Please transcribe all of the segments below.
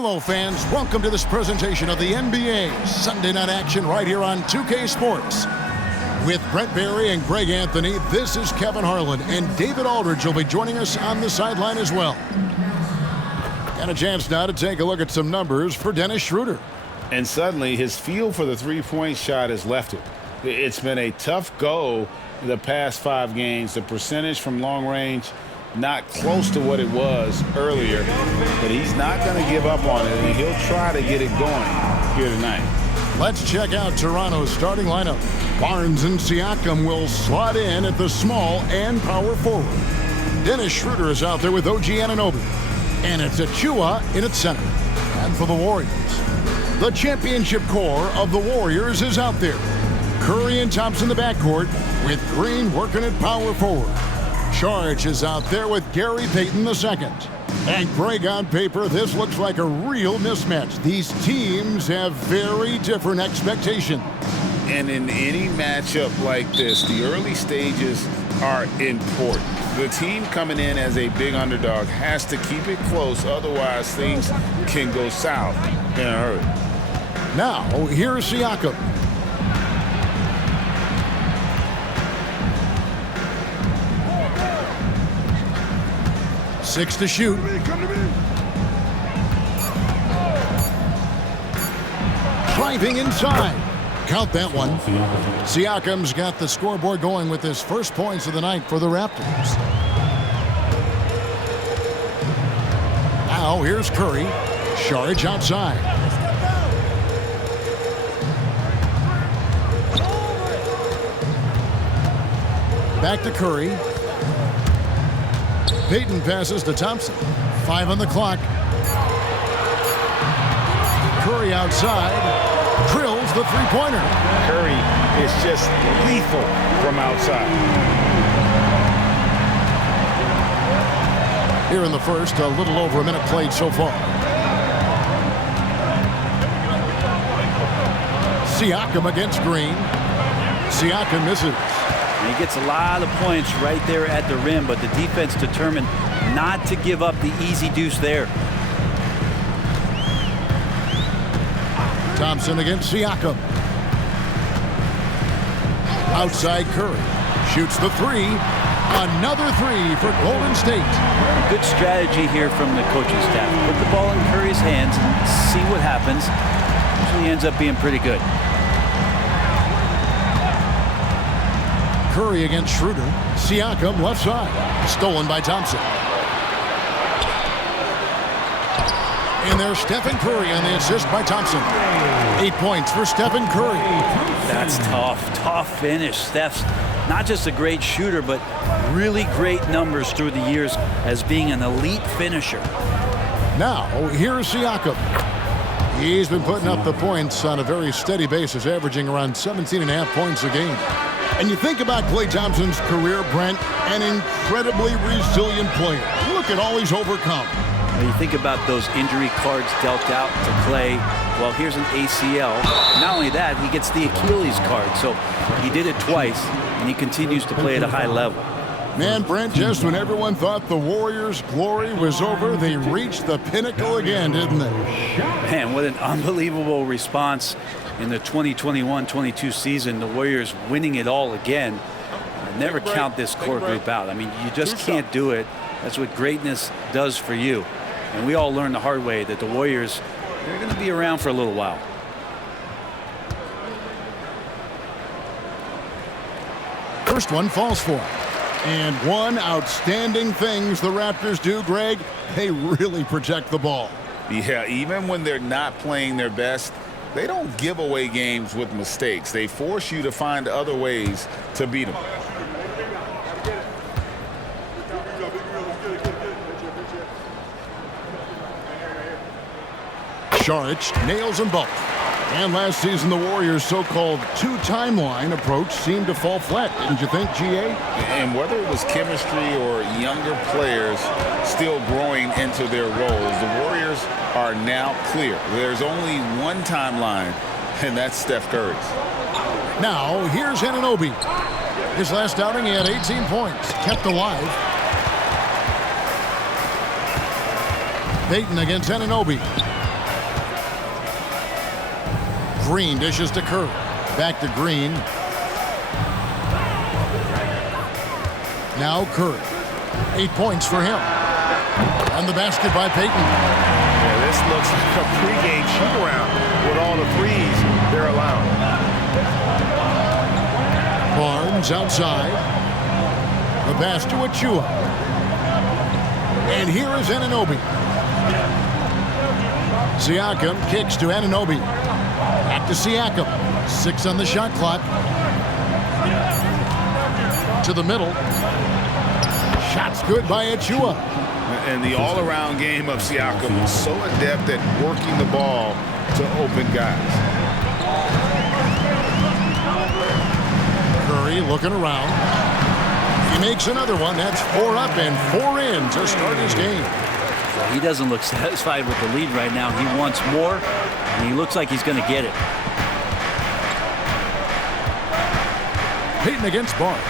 Hello, fans. Welcome to this presentation of the NBA Sunday Night Action right here on 2K Sports. With Brent Barry and Greg Anthony, this is Kevin Harlan, and David Aldridge will be joining us on the sideline as well. Got a chance now to take a look at some numbers for Dennis Schroeder. And suddenly, his feel for the three-point shot has left him. It's been a tough go the past 5 games. The percentage from long range, not close to what it was earlier, but he's not going to give up on it, and he'll try to get it going here tonight. Let's check out Toronto's starting lineup. Barnes and Siakam will slot in at the small and power forward. Dennis Schroeder is out there with OG Anunoby, and it's Achua in at center. And for the Warriors, the championship core of the Warriors is out there. Curry and Thompson in the backcourt, with Green working at power forward. Charge is out there with Gary Payton II. And Greg, on paper, this looks like a real mismatch. These teams have very different expectations. And in any matchup like this, the early stages are important. The team coming in as a big underdog has to keep it close, otherwise things can go south in a hurry. Now, here's Siakam. Six to shoot. Driving inside. Count that one. Siakam's got the scoreboard going with his first points of the night for the Raptors. Now here's Curry. Charge outside. Back to Curry. Payton passes to Thompson. 5 on the clock. Curry outside. Drills the three-pointer. Curry is just lethal from outside. Here in the first, a little over a minute played so far. Siakam against Green. Siakam misses. And he gets a lot of points right there at the rim, but the defense determined not to give up the easy deuce there. Thompson against Siakam. Outside Curry. Shoots the three. Another three for Golden State. A good strategy here from the coaching staff. Put the ball in Curry's hands and see what happens. Usually ends up being pretty good. Curry against Schroeder. Siakam left side. Stolen by Thompson. And there's Stephen Curry on the assist by Thompson. 8 points for Stephen Curry. That's tough finish. Steph's not just a great shooter, but really great numbers through the years as being an elite finisher. Now, here's Siakam. He's been putting up the points on a very steady basis, averaging around 17.5 points a game. And you think about Klay Thompson's career, Brent, an incredibly resilient player. Look at all he's overcome. Well, you think about those injury cards dealt out to Klay. Well, here's an ACL. Not only that, he gets the Achilles card. So he did it twice, and he continues to play at a high level. Man, Brent, just when everyone thought the Warriors' glory was over, they reached the pinnacle again, didn't they? Man, what an unbelievable response in the 2021-22 season. The Warriors winning it all again. Never count this core group out. I mean, you just can't do it. That's what greatness does for you. And we all learned the hard way that the Warriors, they're going to be around for a little while. First one falls for him. And one outstanding things the Raptors do, Greg, they really protect the ball. Yeah, even when they're not playing their best, they don't give away games with mistakes. They force you to find other ways to beat them. Saric nails them both. And last season, the Warriors' so-called two-timeline approach seemed to fall flat, didn't you think, GA? And whether it was chemistry or younger players still growing into their roles, the Warriors are now clear. There's only one timeline, and that's Steph Curry's. Now, here's Anunoby. His last outing, he had 18 points, kept alive. Payton against Anunoby. Green dishes to Curry. Back to Green. Now Curry. 8 points for him. And the basket by Payton. Yeah, this looks like a pregame shoot-around with all the threes they're allowing. Barnes outside. The pass to Achua. And here is Anunoby. Siakam kicks to Anunoby. Back to Siakam. 6 on the shot clock. To the middle. Shots good by Achua. And the all-around game of Siakam is so adept at working the ball to open guys. Curry looking around. He makes another one. That's 4 up and 4 in to start his game. He doesn't look satisfied with the lead right now. He wants more, and he looks like he's going to get it. Payton against Barnes.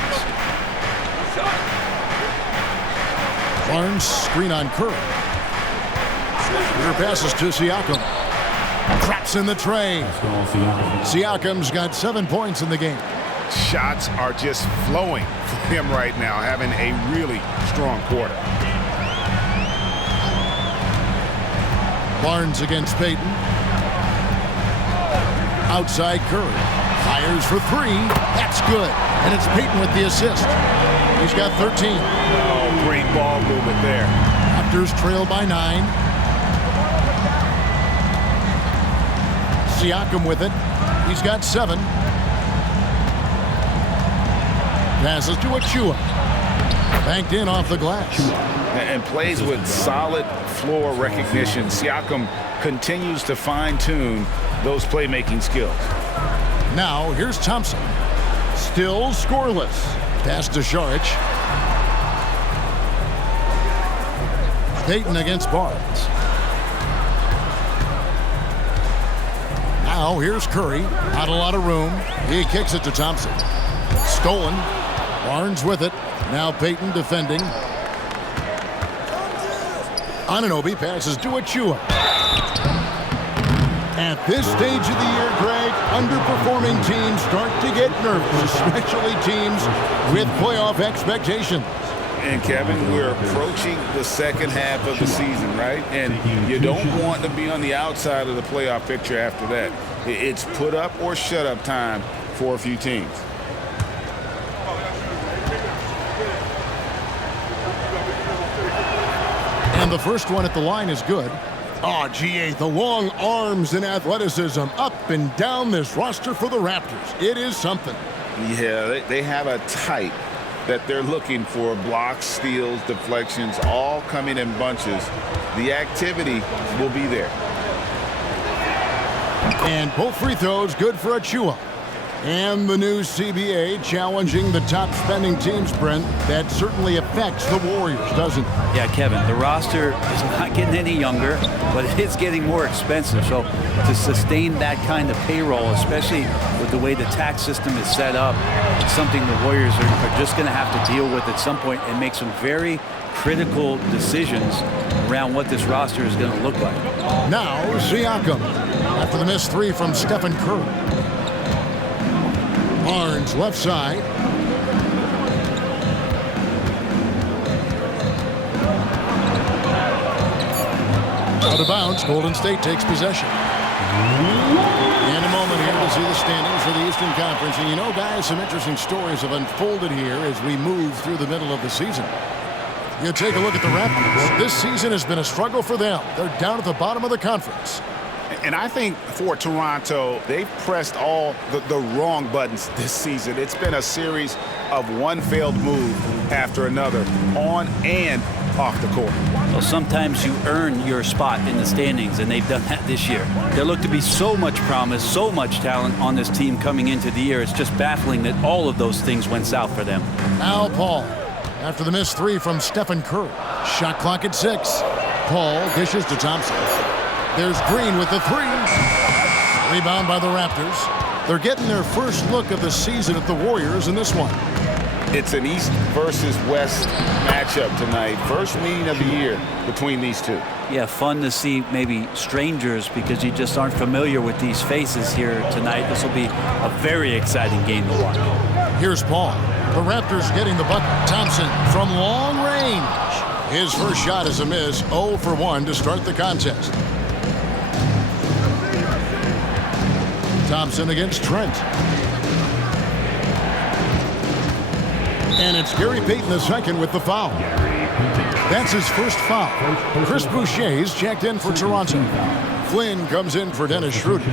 Barnes screen on Curry. Shooter passes to Siakam. Traps in the tray. Siakam's got 7 points in the game. Shots are just flowing for him right now, having a really strong quarter. Barnes against Payton. Outside Curry. Fires for 3. That's good. And it's Payton with the assist. He's got 13. Oh, great ball movement there. Raptors trail by 9. Siakam with it. He's got 7. Passes to Achua. Banked in off the glass. And plays with solid floor recognition. Siakam continues to fine-tune those playmaking skills. Now here's Thompson. Still scoreless. Pass to Šarić. Payton against Barnes. Now here's Curry. Not a lot of room. He kicks it to Thompson. Stolen. Barnes with it. Now Payton defending. Anunoby passes to Achua. At this stage of the year, Greg, underperforming teams start to get nervous, especially teams with playoff expectations. And Kevin, we're approaching the second half of the season, right? And you don't want to be on the outside of the playoff picture after that. It's put up or shut up time for a few teams. And the first one at the line is good. Oh, GA, the long arms and athleticism up and down this roster for the Raptors. It is something. Yeah, they have a type that they're looking for. Blocks, steals, deflections, all coming in bunches. The activity will be there. And both free throws good for Achua. And the new CBA challenging the top spending teams, Brent. That certainly affects the Warriors, doesn't it? Yeah, Kevin, the roster is not getting any younger, but it is getting more expensive. So to sustain that kind of payroll, especially with the way the tax system is set up, it's something the Warriors are just going to have to deal with at some point and make some very critical decisions around what this roster is going to look like. Now, Siakam, after the missed 3 from Stephen Curry. Barnes left side. Out of bounds, Golden State takes possession. In a moment here to see the standings for the Eastern Conference. And you know, guys, some interesting stories have unfolded here as we move through the middle of the season. You take a look at the Raptors. This season has been a struggle for them. They're down at the bottom of the conference. And I think for Toronto, they've pressed all the wrong buttons this season. It's been a series of one failed move after another, on and off the court. Well, sometimes you earn your spot in the standings, and they've done that this year. There looked to be so much promise, so much talent on this team coming into the year. It's just baffling that all of those things went south for them. Now Paul, after the missed 3 from Stephen Curry. Shot clock at 6. Paul dishes to Thompson. There's Green with the 3. Rebound by the Raptors. They're getting their first look of the season at the Warriors in this one. It's an East versus West matchup tonight. First meeting of the year between these two. Yeah, fun to see maybe strangers because you just aren't familiar with these faces here tonight. This will be a very exciting game to watch. Here's Paul. The Raptors getting the bucket. Thompson from long range. His first shot is a miss. 0 for 1 to start the contest. Thompson against Trent. And it's Gary Payton II with the foul. That's his first foul. Chris Boucher's checked in for Toronto. Flynn comes in for Dennis Schroeder.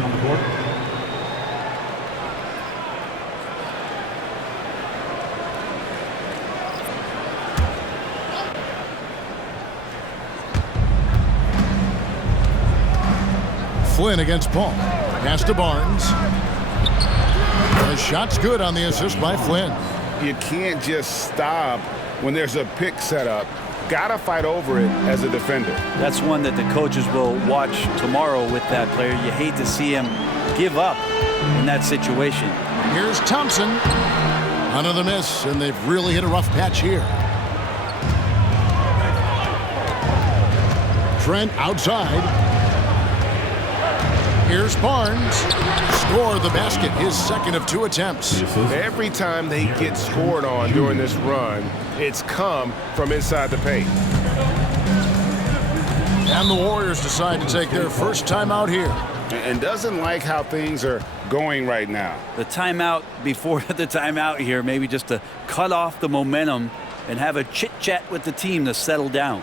Flynn against Paul. Pass to Barnes. The shot's good on the assist by Flynn. You can't just stop when there's a pick set up. Gotta fight over it as a defender. That's one that the coaches will watch tomorrow with that player. You hate to see him give up in that situation. Here's Thompson. Another miss, and they've really hit a rough patch here. Trent outside. Here's Barnes. Score the basket, his second of 2 attempts. Every time they get scored on during this run, it's come from inside the paint. And the Warriors decide to take their first timeout here. And doesn't like how things are going right now. The timeout before the timeout here, maybe just to cut off the momentum and have a chit-chat with the team to settle down.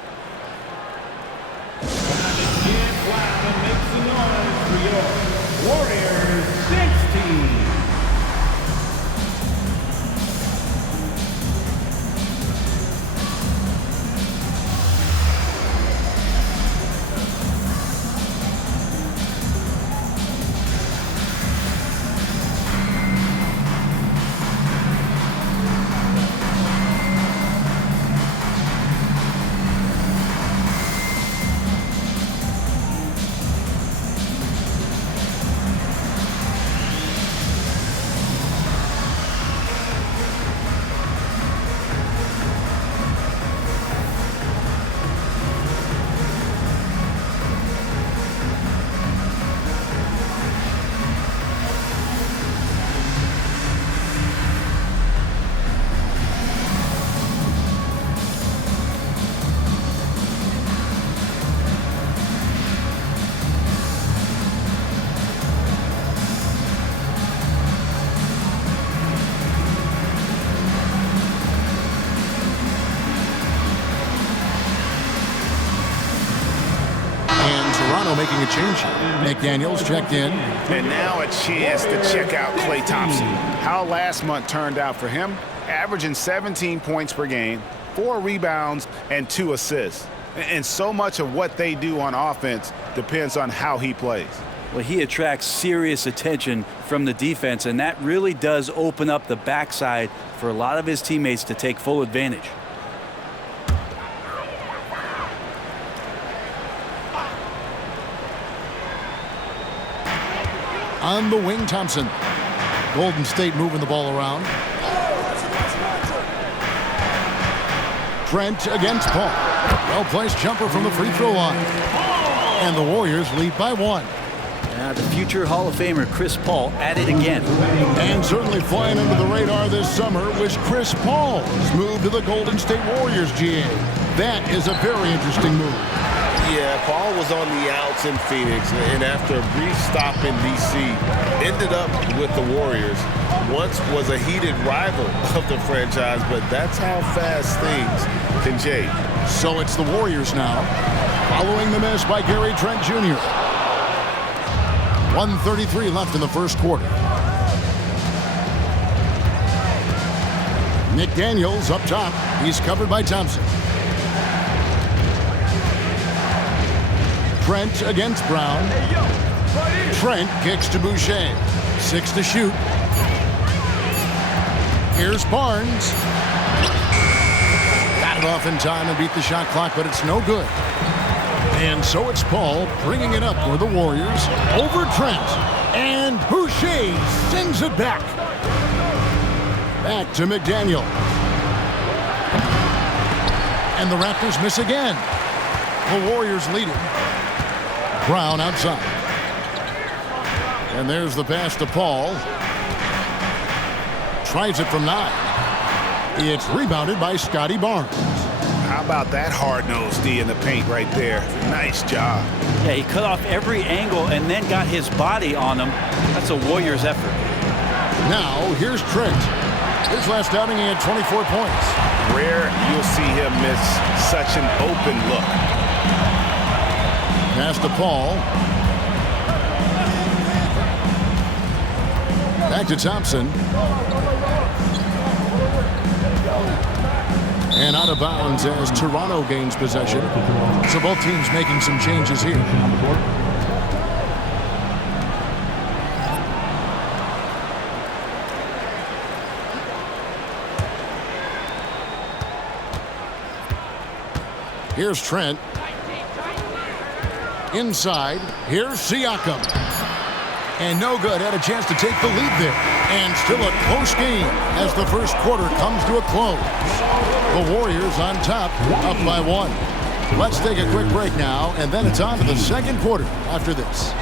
Warriors 16. Making a change here. McDaniels checked in. And now a chance to check out Klay Thompson. How last month turned out for him, averaging 17 points per game, 4 rebounds, and 2 assists. And so much of what they do on offense depends on how he plays. Well, he attracts serious attention from the defense, and that really does open up the backside for a lot of his teammates to take full advantage. On the wing, Thompson. Golden State moving the ball around. Trent against Paul. Well-placed jumper from the free throw line. And the Warriors lead by 1. The future Hall of Famer Chris Paul at it again. And certainly flying under the radar this summer was Chris Paul's move to the Golden State Warriors, GA. That is a very interesting move. Yeah, Paul was on the outs in Phoenix, and after a brief stop in D.C., ended up with the Warriors. Once was a heated rival of the franchise, but that's how fast things can change. So it's the Warriors now, following the miss by Gary Trent Jr. 1:33 left in the first quarter. McDaniels up top. He's covered by Thompson. Trent against Brown. Trent kicks to Boucher. 6 to shoot. Here's Barnes. Got it off in time and beat the shot clock, but it's no good. And so it's Paul bringing it up for the Warriors over Trent. And Boucher sends it back. Back to McDaniel. And the Raptors miss again. The Warriors lead it. Brown outside. And there's the pass to Paul. Tries it from 9. It's rebounded by Scotty Barnes. How about that hard-nosed D in the paint right there? Nice job. Yeah, he cut off every angle and then got his body on him. That's a Warriors effort. Now, here's Trent. His last outing, he had 24 points. Rare you'll see him miss such an open look. Pass to Paul. Back to Thompson. And out of bounds as Toronto gains possession. So both teams making some changes here. Here's Trent. Inside. Here's Siakam. And no good. Had a chance to take the lead there. And still a close game as the first quarter comes to a close. The Warriors on top, up by 1. Let's take a quick break now, and then it's on to the second quarter after this.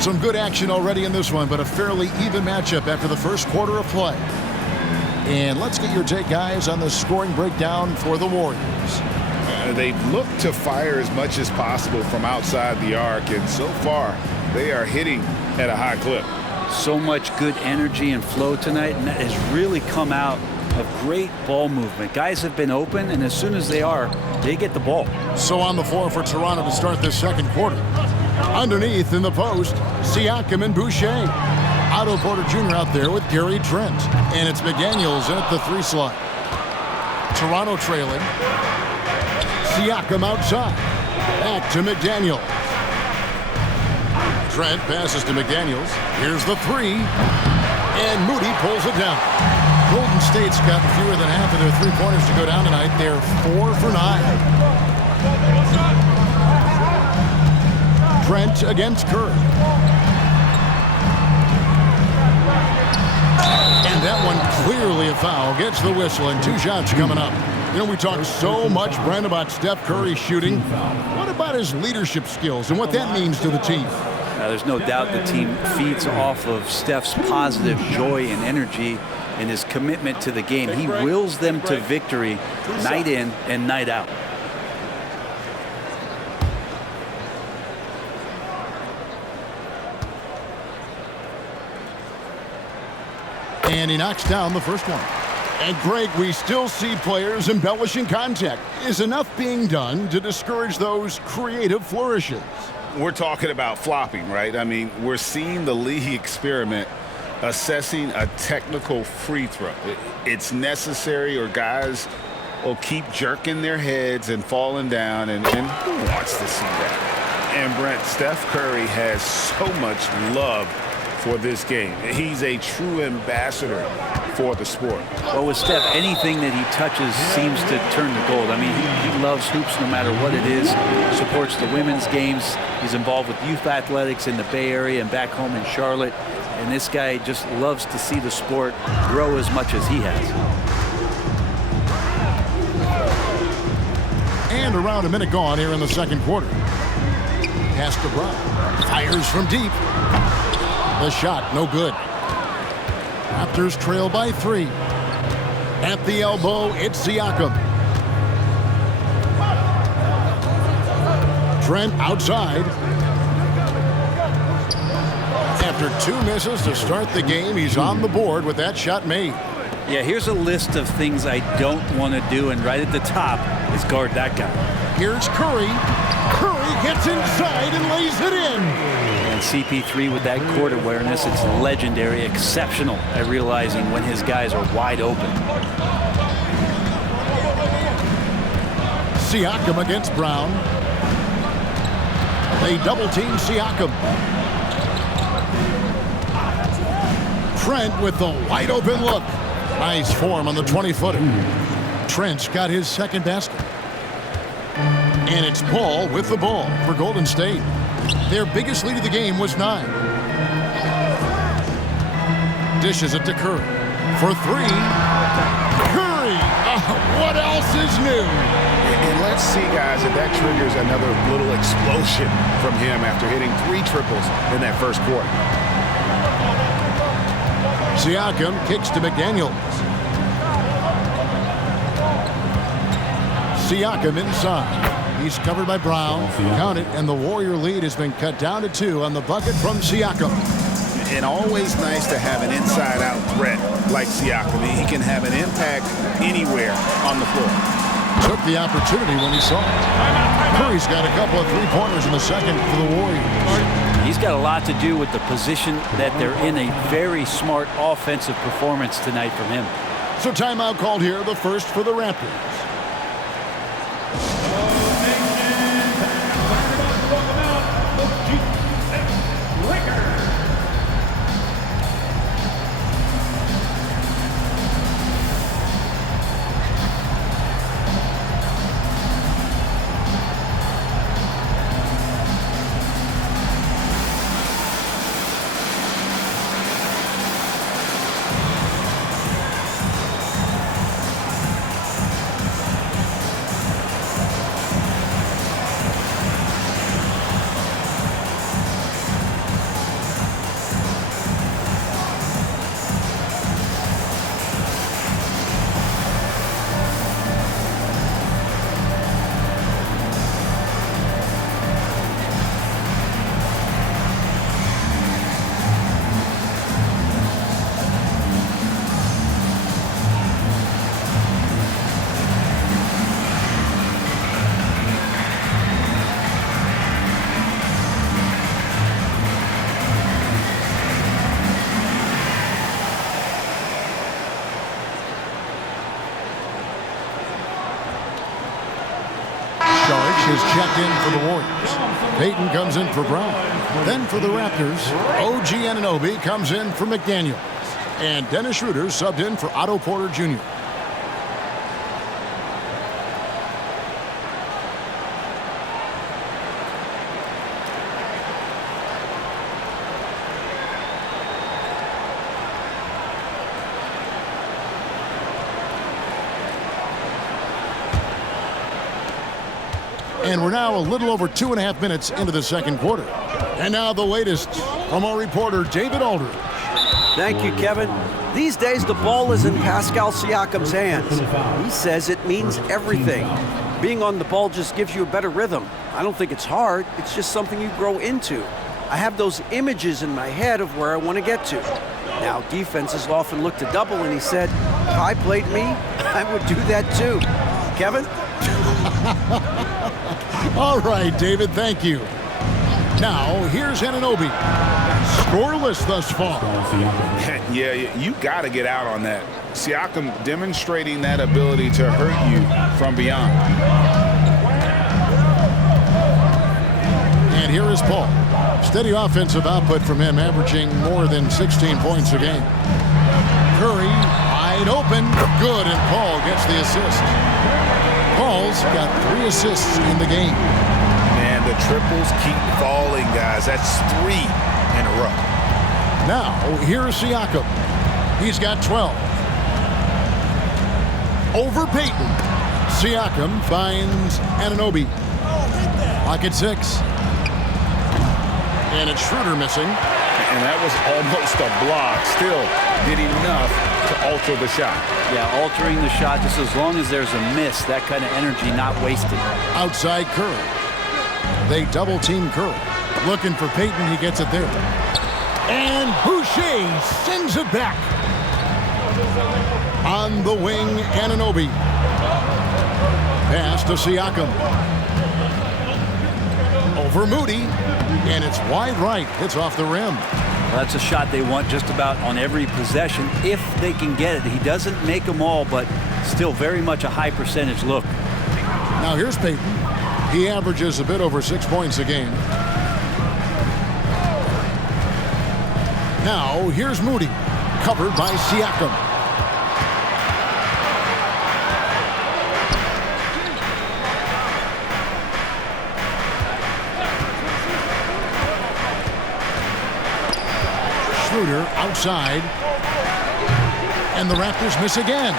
Some good action already in this one, but a fairly even matchup after the first quarter of play. And let's get your take, guys, on the scoring breakdown for the Warriors. They've looked to fire as much as possible from outside the arc, and so far they are hitting at a high clip. So much good energy and flow tonight, and that has really come out of great ball movement. Guys have been open, and as soon as they get the ball. So on the floor for Toronto to start this second quarter. Underneath in the post, Siakam and Boucher. Otto Porter Jr. out there with Gary Trent. And it's McDaniels in at the 3 slot. Toronto trailing. Siakam outside. Back to McDaniels. Trent passes to McDaniels. Here's the 3. And Moody pulls it down. Golden State's got fewer than half of their 3-pointers to go down tonight. They're 4 for 9. Trent against Curry. And that one clearly a foul. Gets the whistle and 2 shots coming up. You know, we talk so much, Brent, about Steph Curry shooting. What about his leadership skills and what that means to the team? There's no doubt the team feeds off of Steph's positive joy and energy and his commitment to the game. He wills them to victory night in and night out. And he knocks down the first one. And Greg, we still see players embellishing contact. Is enough being done to discourage those creative flourishes? We're talking about flopping, right? I mean, we're seeing the league experiment assessing a technical free throw. It's necessary or guys will keep jerking their heads and falling down, and who wants to see that? And Brent, Steph Curry has so much love for this game. He's a true ambassador for the sport. Well, with Steph, anything that he touches seems to turn to gold. I mean, he loves hoops no matter what it is. Supports the women's games. He's involved with youth athletics in the Bay Area and back home in Charlotte. And this guy just loves to see the sport grow as much as he has. And around a minute gone here in the second quarter. Pass to Brown. Fires from deep. The shot, no good. Raptors trail by 3. At the elbow, it's Siakam. Trent outside. After 2 misses to start the game, he's on the board with that shot made. Yeah, here's a list of things I don't want to do, and right at the top is guard that guy. Here's Curry. gets inside and lays it in. And CP3 with that court awareness, it's legendary, exceptional at realizing when his guys are wide open. Siakam against Brown. They double team Siakam. Trent with the wide open look. Nice form on the 20-footer. Trent's got his second basket. And it's Paul with the ball for Golden State. Their biggest lead of the game was 9. Dishes it to Curry for 3. Curry! What else is new? And let's see, guys, if that triggers another little explosion from him after hitting 3 triples in that first quarter. Siakam kicks to McDaniels. Siakam inside. He's covered by Brown. Count it, and the Warrior lead has been cut down to 2 on the bucket from Siakam. And always nice to have an inside-out threat like Siakam. He can have an impact anywhere on the floor. Took the opportunity when he saw it. Curry's got a couple of 3-pointers in the second for the Warriors. He's got a lot to do with the position that they're in. A very smart offensive performance tonight from him. So timeout called here, the first for the Raptors. Is checked in for the Warriors. Payton comes in for Brown. Then for the Raptors, OG Anunoby comes in for McDaniels. And Dennis Schroeder subbed in for Otto Porter Jr. And we're now a little over 2.5 minutes into the second quarter. And now the latest from our reporter, David Aldridge. Thank you, Kevin. These days, the ball is in Pascal Siakam's hands. He says it means everything. Being on the ball just gives you a better rhythm. I don't think it's hard. It's just something you grow into. I have those images in my head of where I want to get to. Now, defenses often look to double, and he said, if I played me, I would do that too. Kevin? All right, David, thank you. Now, here's Anunoby. Scoreless thus far. Yeah, you got to get out on that. Siakam demonstrating that ability to hurt you from beyond. And here is Paul. Steady offensive output from him, averaging more than 16 points a game. Curry, wide open, good, and Paul gets the assist. Paul's got 3 assists in the game. Man, the triples keep falling, guys. That's 3 in a row. Now, here's Siakam. He's got 12. Over Payton. Siakam finds Anunoby. Pocket 6. And it's Schroeder missing. And that was almost a block. Still did enough to alter the shot. Yeah, altering the shot, just as long as there's a miss, that kind of energy not wasted. Outside Curry. They double team Curry. Looking for Payton, he gets it there. And Boucher sends it back. On the wing, Anunoby. Pass to Siakam. for Moody, and it's wide right. Hits off the rim. Well, that's a shot they want just about on every possession if they can get it. He doesn't make them all, but still very much a high percentage look. Now here's Payton. He averages a bit over 6 points a game. Now here's Moody, covered by Siakam. Schroeder outside, and the Raptors miss again.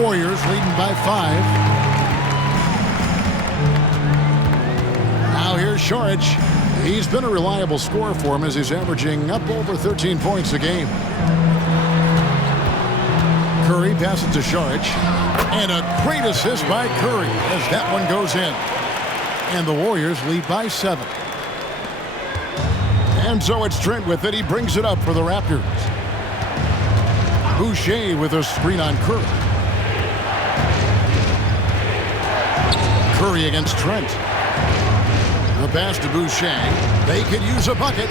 Warriors leading by 5. Now here's Šarić. He's been a reliable scorer for him as he's averaging up over 13 points a game. Curry passes to Šarić, and a great assist by Curry as that one goes in. And the Warriors lead by 7. And so it's Trent with it. He brings it up for the Raptors. Boucher with a screen on Curry. Curry against Trent. The pass to Boucher. They could use a bucket.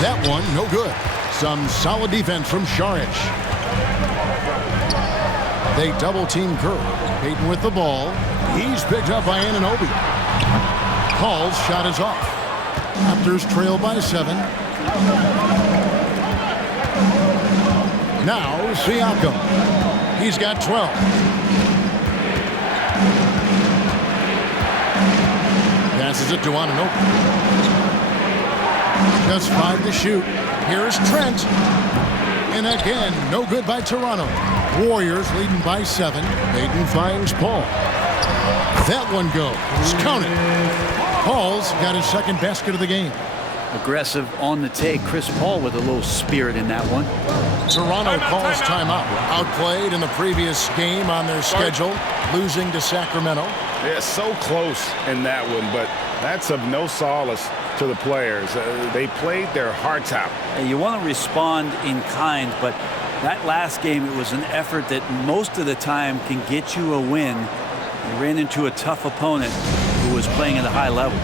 That one, no good. Some solid defense from Šarić. They double-team Curry. Payton with the ball. He's picked up by Anunoby. Paul's shot is off. Raptors trail by 7. Now Siakam. He's got 12. Passes it to Anunoby. Just 5 to shoot. Here's Trent. And again, no good by Toronto. Warriors leading by 7. Payton finds Paul. That one goes. Count it. Paul's got his second basket of the game. Aggressive on the take. Chris Paul with a little spirit in that one. Toronto calls timeout. Outplayed in the previous game on their schedule, losing to Sacramento. Yeah, so close in that one, but that's of no solace to the players. They played their hearts out. And you want to respond in kind, but that last game, it was an effort that most of the time can get you a win. You ran into a tough opponent who was playing at a high level.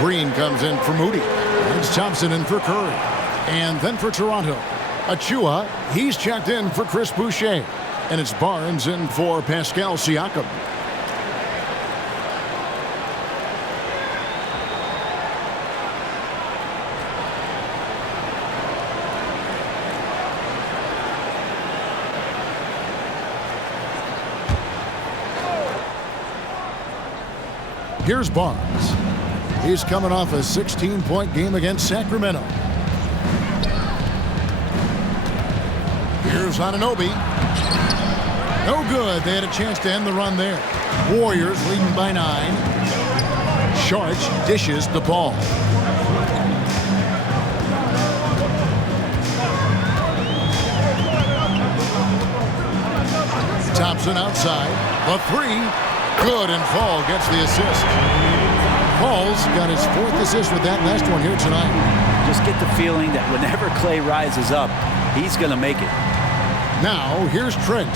Green comes in for Moody. It's Thompson in for Curry. And then for Toronto, Achua, he's checked in for Chris Boucher. And it's Barnes in for Pascal Siakam. Here's Barnes. He's coming off a 16-point game against Sacramento. Here's Anunoby. No good. They had a chance to end the run there. Warriors leading by 9. Šarić dishes the ball. Thompson outside. The 3. Good, and Paul gets the assist. Paul's got his 4th assist with that last one here tonight. Just get the feeling that whenever Clay rises up, he's going to make it. Now, here's Trent.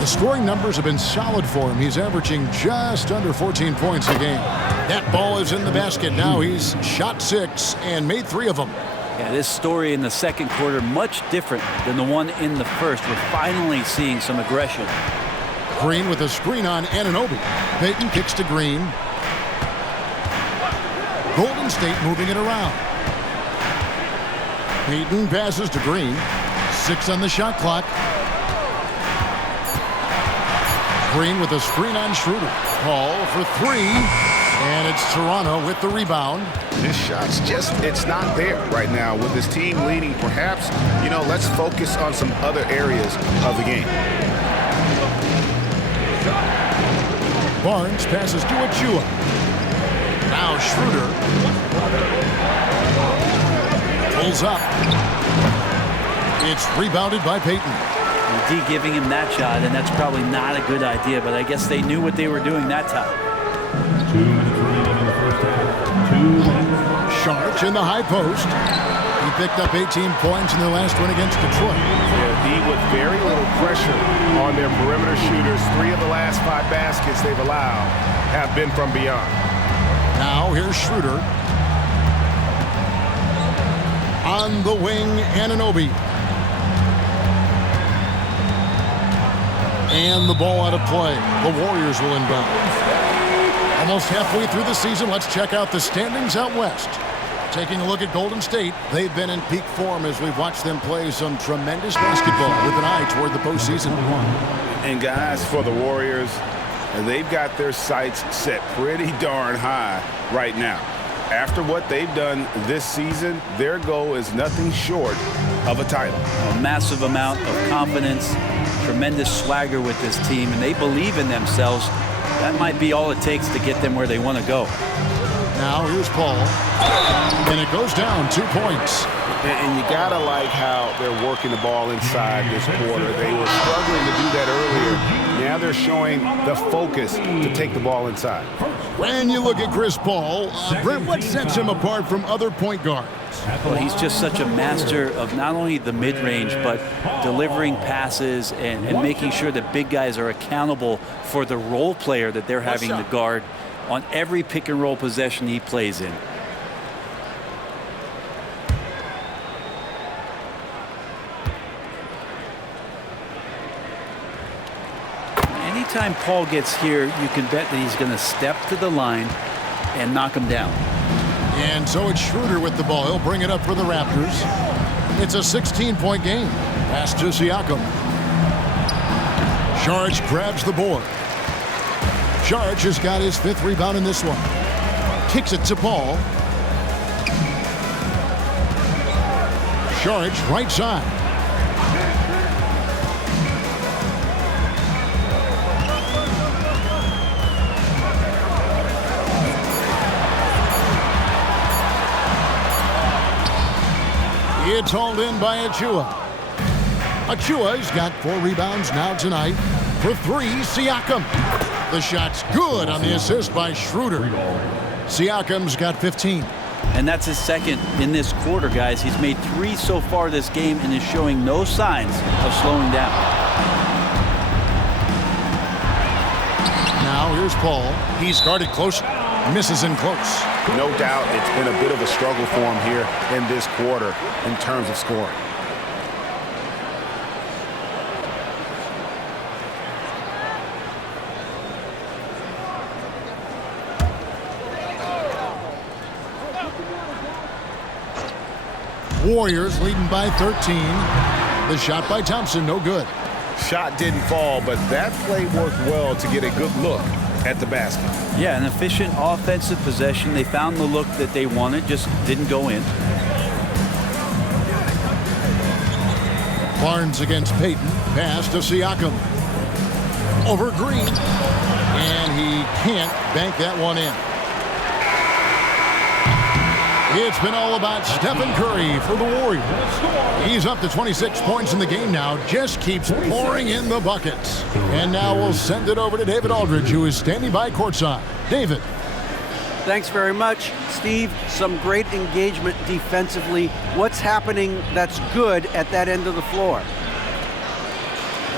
The scoring numbers have been solid for him. He's averaging just under 14 points a game. That ball is in the basket. Now he's shot 6 and made 3 of them. Yeah, this story in the second quarter much different than the one in the first. We're finally seeing some aggression. Green with a screen on Anunoby. Payton kicks to Green. Golden State moving it around. Payton passes to Green. 6 on the shot clock. Green with a screen on Schroeder. Paul for 3. And it's Toronto with the rebound. His shot's it's not there right now with his team leading. Perhaps, let's focus on some other areas of the game. Barnes passes to Achua. Now Schroeder pulls up. It's rebounded by Payton. D giving him that shot, and that's probably not a good idea, but I guess they knew what they were doing that time. 2 minutes remaining in the first half. 2 minutes. Sharp in the high post. He picked up 18 points in their last win against Detroit. Yeah, D with very little pressure on their perimeter shooters. 3 of the last 5 baskets they've allowed have been from beyond. Now here's Schroeder. On the wing, Anunoby. And the ball out of play. The Warriors will inbound. Almost halfway through the season, let's check out the standings out west. Taking a look at Golden State, they've been in peak form as we've watched them play some tremendous basketball with an eye toward the postseason. And guys, for the Warriors, they've got their sights set pretty darn high right now. After what they've done this season, their goal is nothing short of a title. A massive amount of confidence, tremendous swagger with this team, and they believe in themselves. That might be all it takes to get them where they want to go. Now here's Paul, and it goes down 2 points. And you gotta like how they're working the ball inside this quarter. They were struggling to do that earlier. Now they're showing the focus to take the ball inside. When you look at Chris Paul, Brent, what sets him apart from other point guards? Well, he's just such a master of not only the mid-range, but delivering passes and making sure that big guys are accountable for the role player that they're having to guard on every pick-and-roll possession he plays in. Anytime Paul gets here, you can bet that he's going to step to the line and knock him down. And so it's Schroeder with the ball. He'll bring it up for the Raptors. It's a 16-point game. Pass to Siakam. Sharge grabs the board. Sharge has got his 5th rebound in this one. Kicks it to Paul. Sharge right side. It's hauled in by Achua. Achua's got 4 rebounds now tonight. For 3, Siakam. The shot's good on the assist by Schroeder. Siakam's got 15. And that's his 2nd in this quarter, guys. He's made 3 so far this game and is showing no signs of slowing down. Now here's Paul. He's guarded close. Misses in close. No doubt it's been a bit of a struggle for him here in this quarter in terms of scoring. Warriors leading by 13. The shot by Thompson, no good. Shot didn't fall, but that play worked well to get a good look at the basket. Yeah, an efficient offensive possession. They found the look that they wanted, just didn't go in. Barnes against Payton. Pass to Siakam. Over Green. And he can't bank that one in. It's been all about Stephen Curry for the Warriors. He's up to 26 points in the game now. Just keeps pouring in the buckets. And now we'll send it over to David Aldridge, who is standing by courtside. David. Thanks very much, Steve. Some great engagement defensively. What's happening that's good at that end of the floor?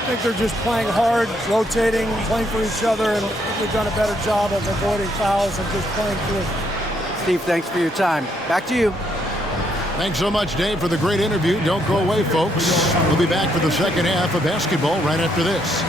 think they're just playing hard, rotating, playing for each other, and we've done a better job of avoiding fouls and just playing through. Steve, thanks for your time. Back to you. Thanks so much, Dave, for the great interview. Don't go away, folks. We'll be back for the second half of basketball right after this.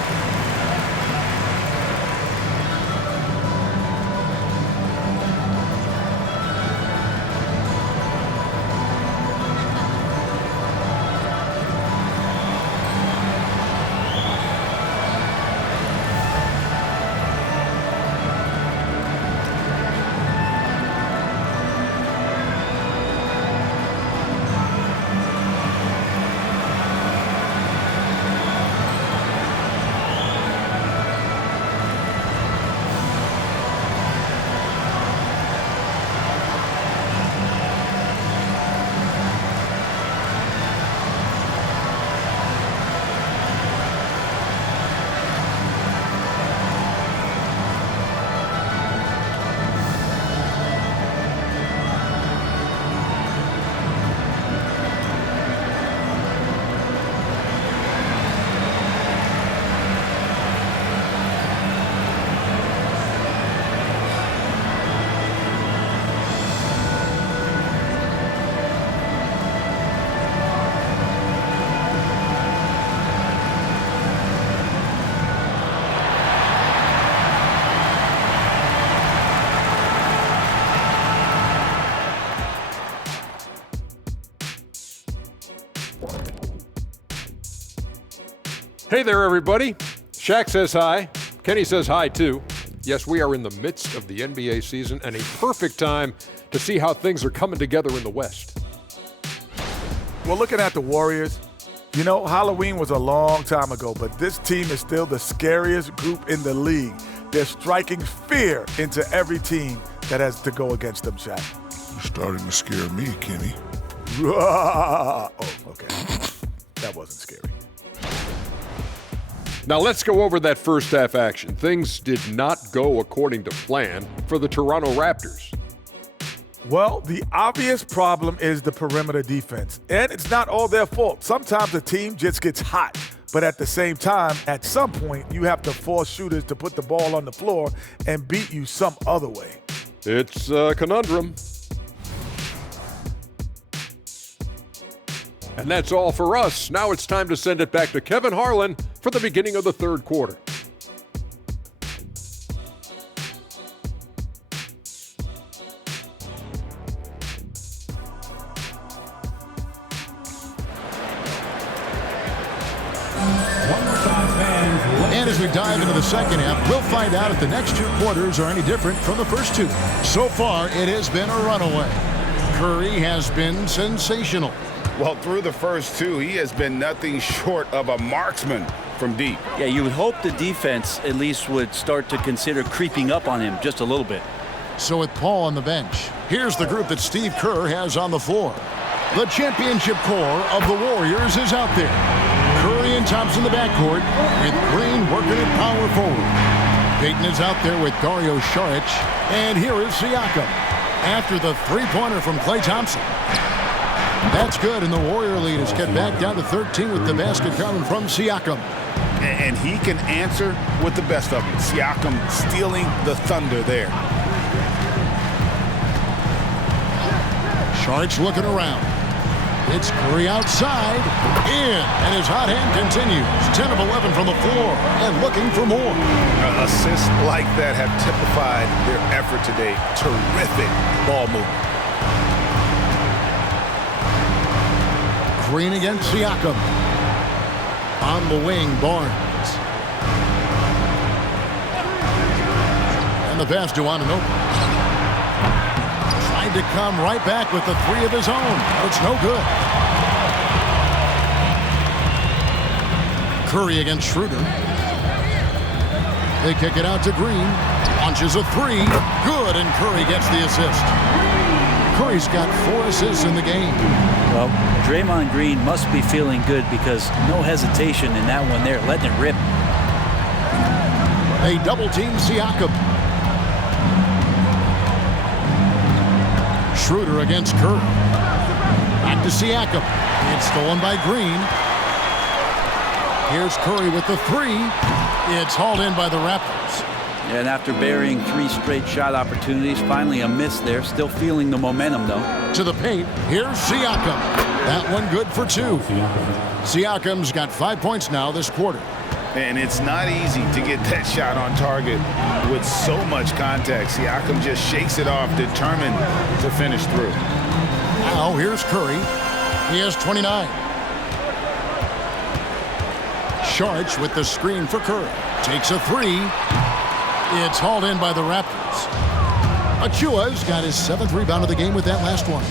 Hey there, everybody. Shaq says hi. Kenny says hi, too. Yes, we are in the midst of the NBA season and a perfect time to see how things are coming together in the West. Well, looking at the Warriors, you know, Halloween was a long time ago, but this team is still the scariest group in the league. They're striking fear into every team that has to go against them, Shaq. You're starting to scare me, Kenny. Oh, okay. That wasn't scary. Now let's go over that first half action. Things did not go according to plan for the Toronto Raptors. Well, the obvious problem is the perimeter defense, and it's not all their fault. Sometimes the team just gets hot, but at the same time, at some point, you have to force shooters to put the ball on the floor and beat you some other way. It's a conundrum. And that's all for us. Now it's time to send it back to Kevin Harlan for the beginning of the third quarter. And as we dive into the second half, we'll find out if the next two quarters are any different from the first two. So far, it has been a runaway. Curry has been sensational. Well, through the first two, he has been nothing short of a marksman from deep. Yeah, you would hope the defense at least would start to consider creeping up on him just a little bit. So with Paul on the bench, here's the group that Steve Kerr has on the floor. The championship core of the Warriors is out there. Curry and Thompson in the backcourt, with Green working at power forward. Payton is out there with Dario Saric, and here is Siakam. After the three-pointer from Klay Thompson. That's good, and the Warrior lead is kept back down to 13 with the basket coming from Siakam. And he can answer with the best of them. Siakam stealing the thunder there. Saric looking around. It's Curry outside, in, and his hot hand continues. 10 of 11 from the floor, and looking for more. Assists like that have typified their effort today. Terrific ball movement. Green against Siakam. On the wing, Barnes. And the pass to Anunoby. Tried to come right back with the three of his own. It's no good. Curry against Schroeder. They kick it out to Green. Launches a three. Good, and Curry gets the assist. Curry's got 4 assists in the game. Well, Draymond Green must be feeling good because no hesitation in that one there, letting it rip. They double-team Siakam. Schroeder against Curry. Back to Siakam. It's stolen by Green. Here's Curry with the three. It's hauled in by the Raptors. And after burying 3 straight shot opportunities, finally a miss there. Still feeling the momentum, though. To the paint. Here's Siakam. That one good for 2. Siakam's got 5 points now this quarter. And it's not easy to get that shot on target with so much contact. Siakam just shakes it off, determined to finish through. Now here's Curry. He has 29. Sharch with the screen for Curry. Takes a 3. It's hauled in by the Raptors. Achua's got his 7th rebound of the game with that last one.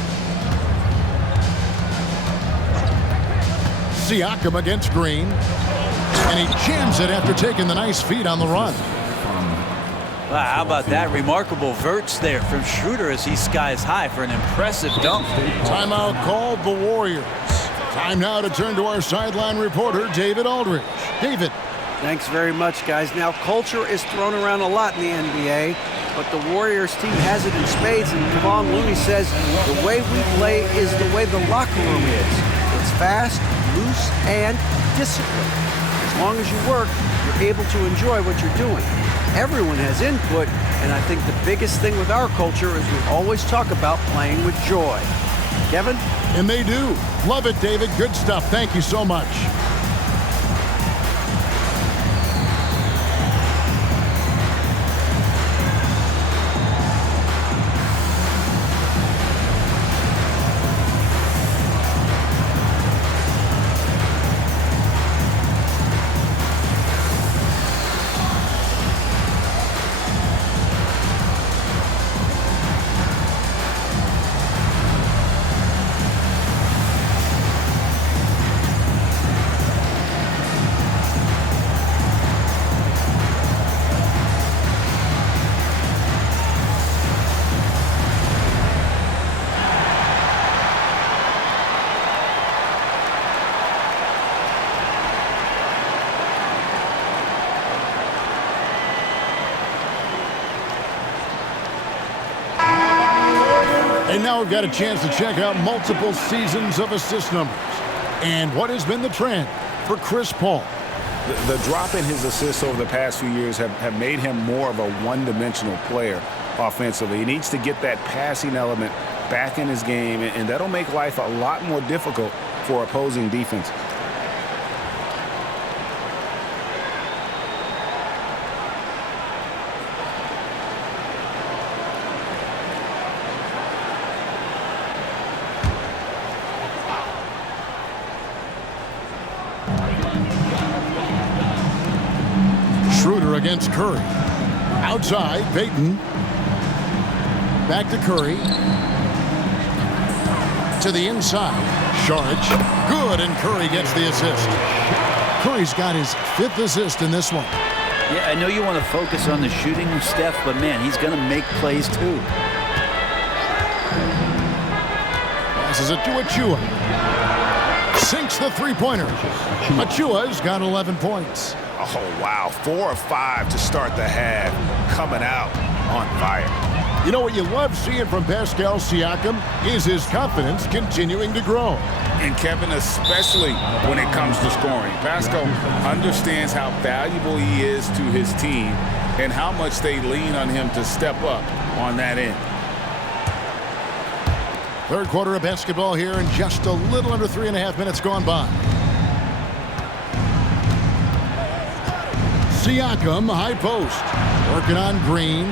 Siakam against Green. And he jams it after taking the nice feed on the run. Wow, how about that? Remarkable verts there from Schroeder as he skies high for an impressive dunk. Timeout called the Warriors. Time now to turn to our sideline reporter, David Aldridge. David. Thanks very much, guys. Now, culture is thrown around a lot in the NBA, but the Warriors team has it in spades, and Kevon Looney says the way we play is the way the locker room is. It's fast, loose, and disciplined. As long as you work, you're able to enjoy what you're doing. Everyone has input, and I think the biggest thing with our culture is we always talk about playing with joy. Kevin? And they do. Love it, David. Good stuff. Thank you so much. And now we've got a chance to check out multiple seasons of assist numbers and what has been the trend for Chris Paul. The drop in his assists over the past few years have made him more of a one-dimensional player offensively. He needs to get that passing element back in his game, and that'll make life a lot more difficult for opposing defense. Schroeder against Curry. Outside, Payton. Back to Curry. To the inside. Sharch. Good, and Curry gets the assist. Curry's got his 5th assist in this one. Yeah, I know you want to focus on the shooting of Steph, but man, he's going to make plays too. Passes it to Achua. Sinks the three-pointer. Achua's got 11 points. Oh, wow. 4 of 5 to start the half. Coming out on fire. You know what you love seeing from Pascal Siakam is his confidence continuing to grow. And Kevin, especially when it comes to scoring. Pascal understands how valuable he is to his team and how much they lean on him to step up on that end. Third quarter of basketball here, and just a little under 3.5 minutes gone by. Siakam, high post. Working on Green.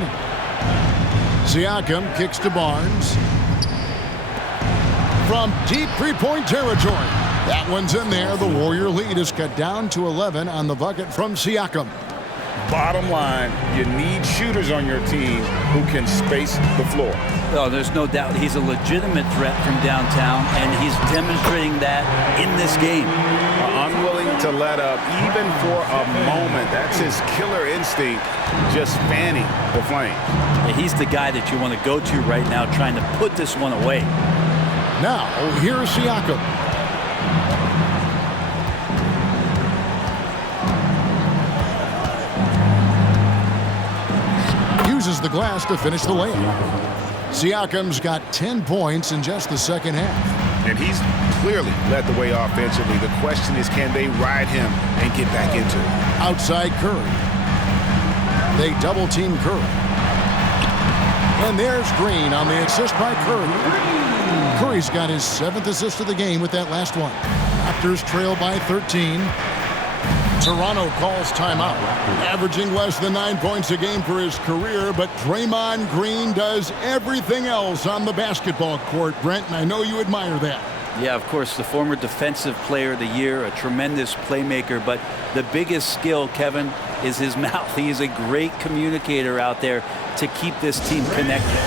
Siakam kicks to Barnes. From deep three-point territory. That one's in there. The Warrior lead is cut down to 11 on the bucket from Siakam. Bottom line, you need shooters on your team who can space the floor. Oh, there's no doubt he's a legitimate threat from downtown, and he's demonstrating that in this game. Unwilling to let up even for a moment. That's his killer instinct, just fanning the flame. Yeah, he's the guy that you want to go to right now, trying to put this one away. Now, here's Siakam. Uses the glass to finish the layup. Siakam's got 10 points in just the second half. And he's clearly led the way offensively. The question is, can they ride him and get back into it? Outside Curry. They double team Curry. And there's Green on the assist by Curry. Curry's got his 7th assist of the game with that last one. Raptors trail by 13. Toronto calls timeout, averaging less than 9 points a game for his career, but Draymond Green does everything else on the basketball court, Brent, and I know you admire that. Yeah, of course, the former Defensive Player of the Year, a tremendous playmaker, but the biggest skill, Kevin, is his mouth. He is a great communicator out there to keep this team connected.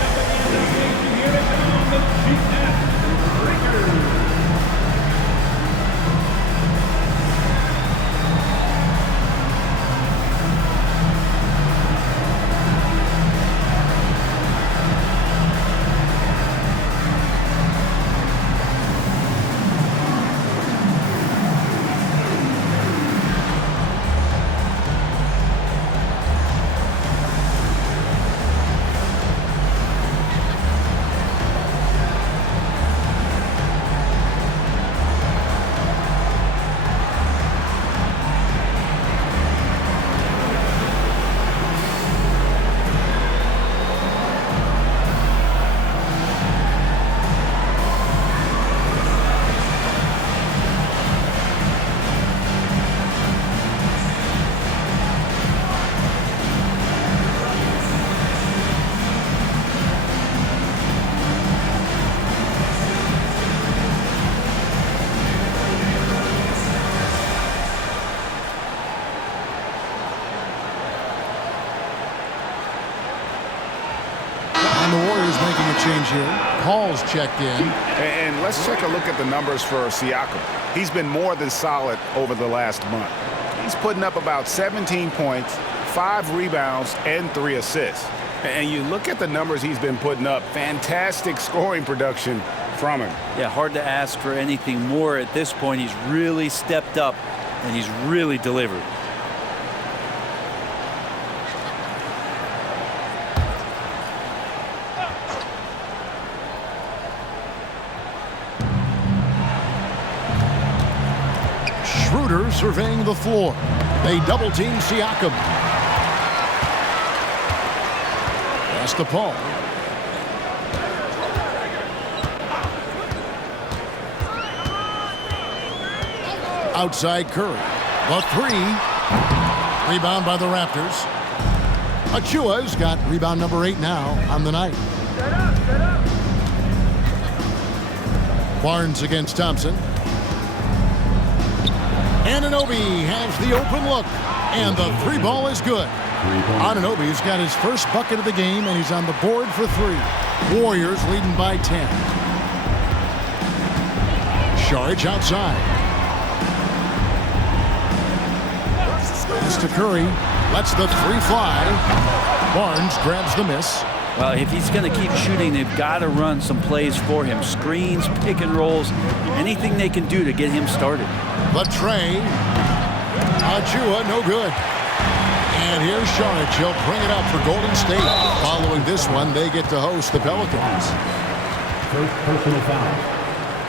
Change here. Paul's checked in. And let's take a look at the numbers for Siakam. He's been more than solid over the last month. He's putting up about 17 points, 5 rebounds, and 3 assists. And you look at the numbers he's been putting up, fantastic scoring production from him. Yeah, hard to ask for anything more at this point. He's really stepped up, and he's really delivered. Schroeder surveying the floor. They double team Siakam. Pass to Paul. Outside Curry. The 3. Rebound by the Raptors. Achua's got rebound number 8 now on the night. Barnes against Thompson. Anunoby has the open look, and the 3 ball is good. Anunoby's got his first bucket of the game, and he's on the board for 3. Warriors leading by 10. Saric outside. Pass to Curry. Lets the 3 fly. Barnes grabs the miss. Well, if he's going to keep shooting, they've got to run some plays for him. Screens, pick and rolls, anything they can do to get him started. The tray. Achua, no good. And here's Saric. He'll bring it up for Golden State. Following this one, they get to host the Pelicans. First personal foul.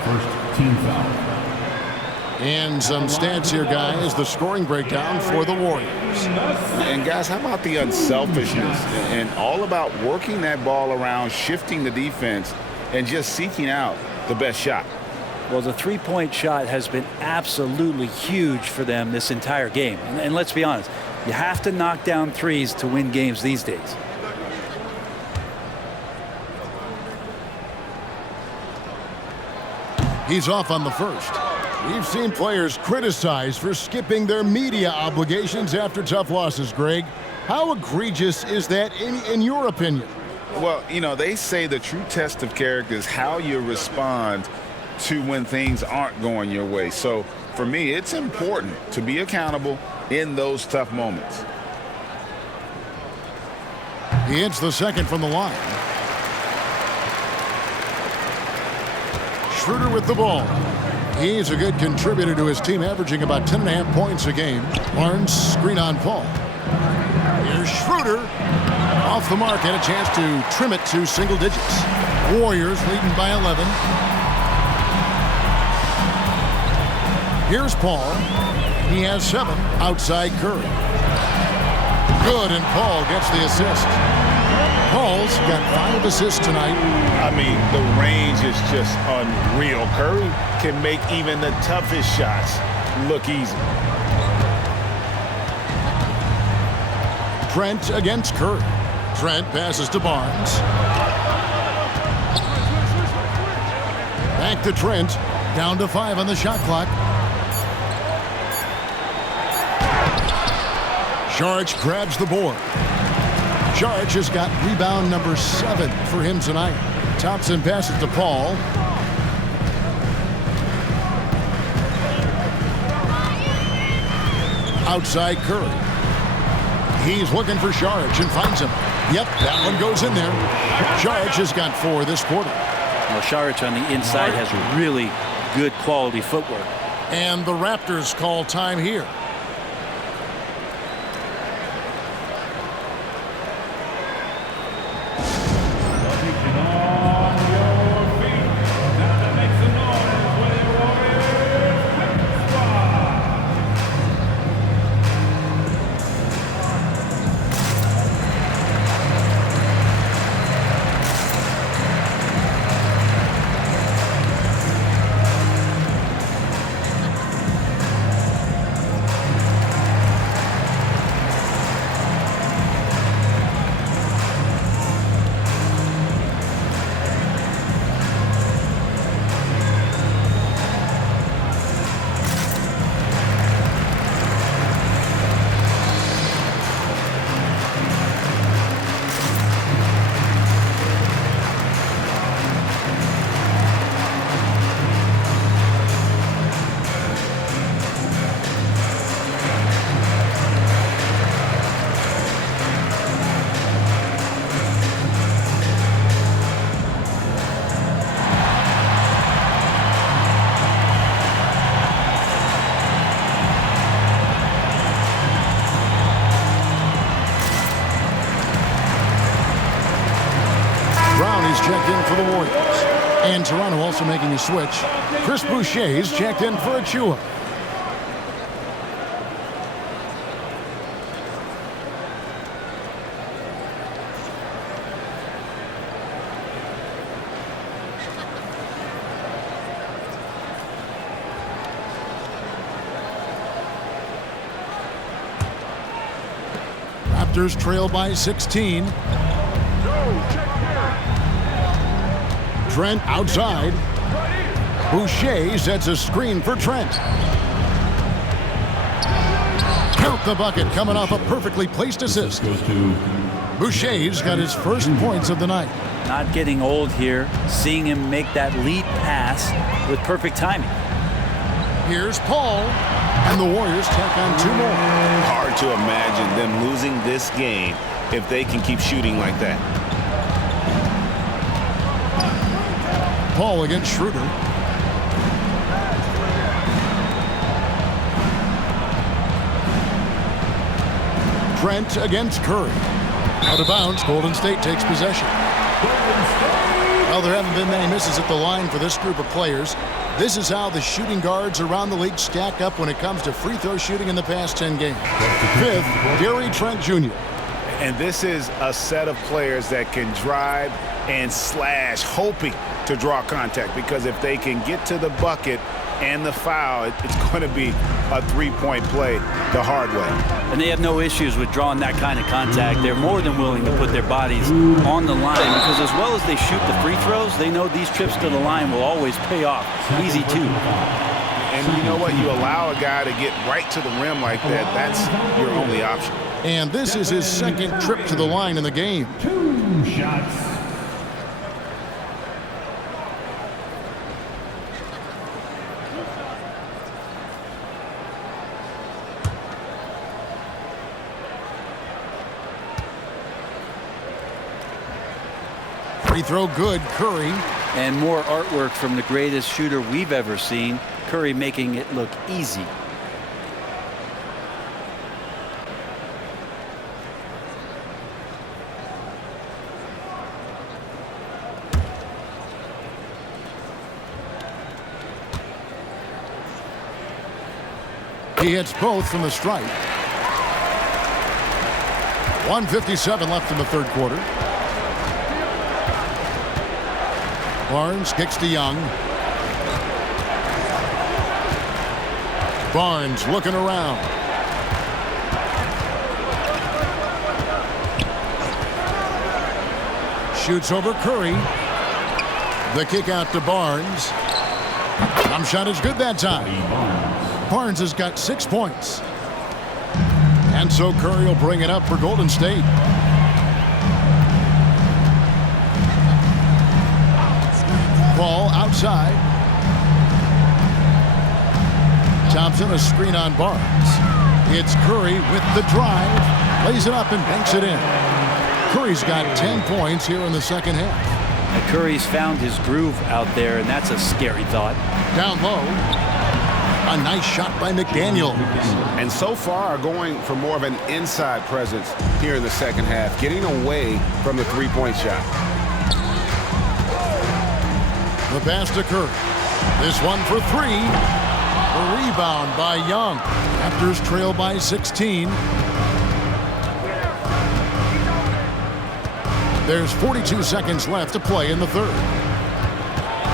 First team foul. And some stats here, guys. The scoring breakdown for the Warriors. And guys, how about the unselfishness and all about working that ball around, shifting the defense, and just seeking out the best shot? Well, the three-point shot has been absolutely huge for them this entire game. And let's be honest, you have to knock down threes to win games these days. He's off on the first. We've seen players criticized for skipping their media obligations after tough losses, Greg. How egregious is that in your opinion? Well, you know, they say the true test of character is how you respond to when things aren't going your way. So for me, it's important to be accountable in those tough moments. He hits the second from the line. Schroeder with the ball. He's a good contributor to his team, averaging about 10.5 points a game. Barnes screen on Paul. Here's Schroeder. Off the mark, and a chance to trim it to single digits. Warriors leading by 11. Here's Paul. He has 7 outside Curry. Good, and Paul gets the assist. Paul's got 5 assists tonight. I mean, the range is just unreal. Curry can make even the toughest shots look easy. Trent against Curry. Trent passes to Barnes. Back to Trent. Down to 5 on the shot clock. Saric grabs the board. Saric has got rebound number 7 for him tonight. Thompson passes to Paul. Outside Curry. He's looking for Saric and finds him. Yep, that one goes in there. Saric has got 4 this quarter. Well, Saric on the inside has really good quality footwork. And the Raptors call time here. Checked in for the Warriors. And Toronto also making a switch. Chris Boucher's checked in for Achua. Raptors trail by 16. Trent outside. Boucher sets a screen for Trent. Count the bucket coming off a perfectly placed assist. Boucher's got his first points of the night. Not getting old here. Seeing him make that lead pass with perfect timing. Here's Paul. And the Warriors tack on 2 more. Hard to imagine them losing this game if they can keep shooting like that. Paul against Schroeder. Trent against Curry. Out of bounds, Golden State takes possession. Well, there haven't been many misses at the line for this group of players. This is how the shooting guards around the league stack up when it comes to free throw shooting in the past 10 games. 5th, Gary Trent Jr. And this is a set of players that can drive and slash, hoping to draw contact, because if they can get to the bucket and the foul, it's going to be a 3-point play the hard way. And they have no issues with drawing that kind of contact. They're more than willing to put their bodies on the line, because as well as they shoot the free throws, they know these trips to the line will always pay off. Easy too. And you know what? You allow a guy to get right to the rim like that, that's your only option. And this is his 2nd trip to the line in the game. 2 shots. Free throw good, Curry. And more artwork from the greatest shooter we've ever seen. Curry making it look easy. He hits both from the stripe. 1:57 left in the third quarter. Barnes kicks to Young. Barnes looking around. Shoots over Curry. The kick out to Barnes. Jump shot is good that time. Barnes has got 6 points. And so Curry will bring it up for Golden State. Ball outside. Thompson, a screen on Barnes. It's Curry with the drive. Lays it up and banks it in. Curry's got 10 points here in the second half. Curry's found his groove out there, and that's a scary thought. Down low. A nice shot by McDaniels. And so far going for more of an inside presence here in the second half, getting away from the three-point shot. The pass to Curry. This one for three. A rebound by Young. Raptors trail by 16. There's 42 seconds left to play in the third.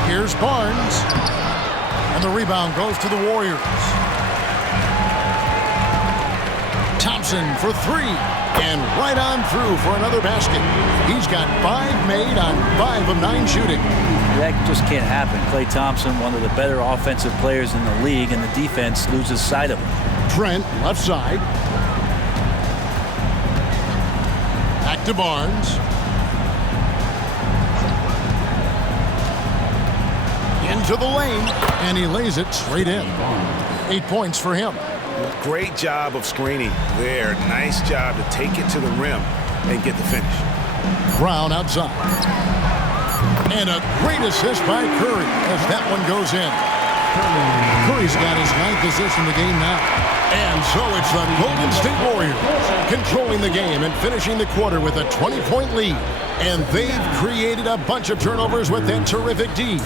Here's Barnes. And the rebound goes to the Warriors. Thompson for three. And right on through for another basket. He's got 5 made on 5 of 9 shooting. That just can't happen. Klay Thompson, one of the better offensive players in the league, and the defense loses sight of him. Trent, left side. Back to Barnes. Into the lane, and he lays it straight in. 8 points for him. Great job of screening there. Nice job to take it to the rim and get the finish. Brown outside. And a great assist by Curry as that one goes in. Curry's got his 9th assist in the game now. And so it's the Golden State Warriors controlling the game and finishing the quarter with a 20-point lead. And they've created a bunch of turnovers with that terrific D.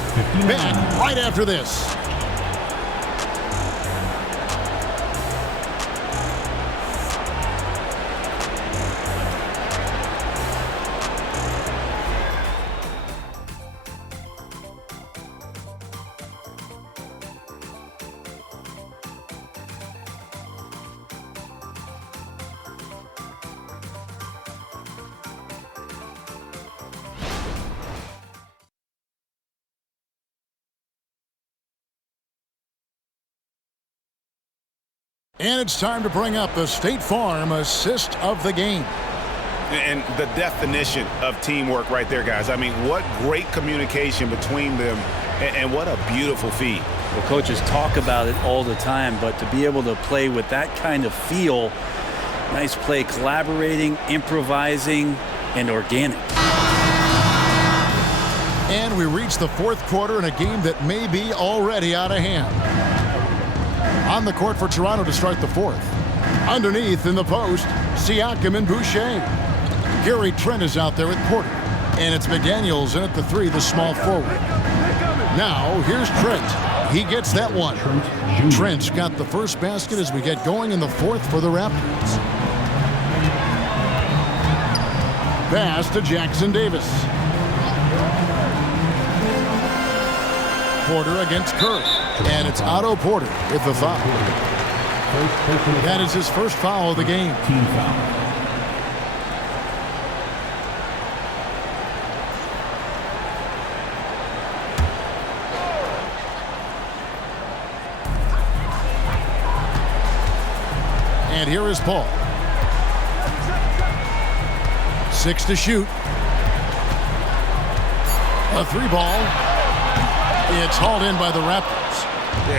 Back right after this. And it's time to bring up the State Farm assist of the game. And the definition of teamwork right there, guys. I mean, what great communication between them, and what a beautiful feed. The coaches talk about it all the time, but to be able to play with that kind of feel, nice play, collaborating, improvising, and organic. And we reach the fourth quarter in a game that may be already out of hand. On the court for Toronto to start the fourth. Underneath in the post, Siakam and Boucher. Gary Trent is out there with Porter. And it's McDaniels in at the 3, the small forward. Now, here's Trent. He gets that one. Trent's got the first basket as we get going in the fourth for the Raptors. Pass to Jackson Davis. Porter against Curry. And it's Otto Porter with the foul. That is his first foul of the game. Team foul. And here is Paul. 6 to shoot. A 3 ball. It's hauled in by the Raptors.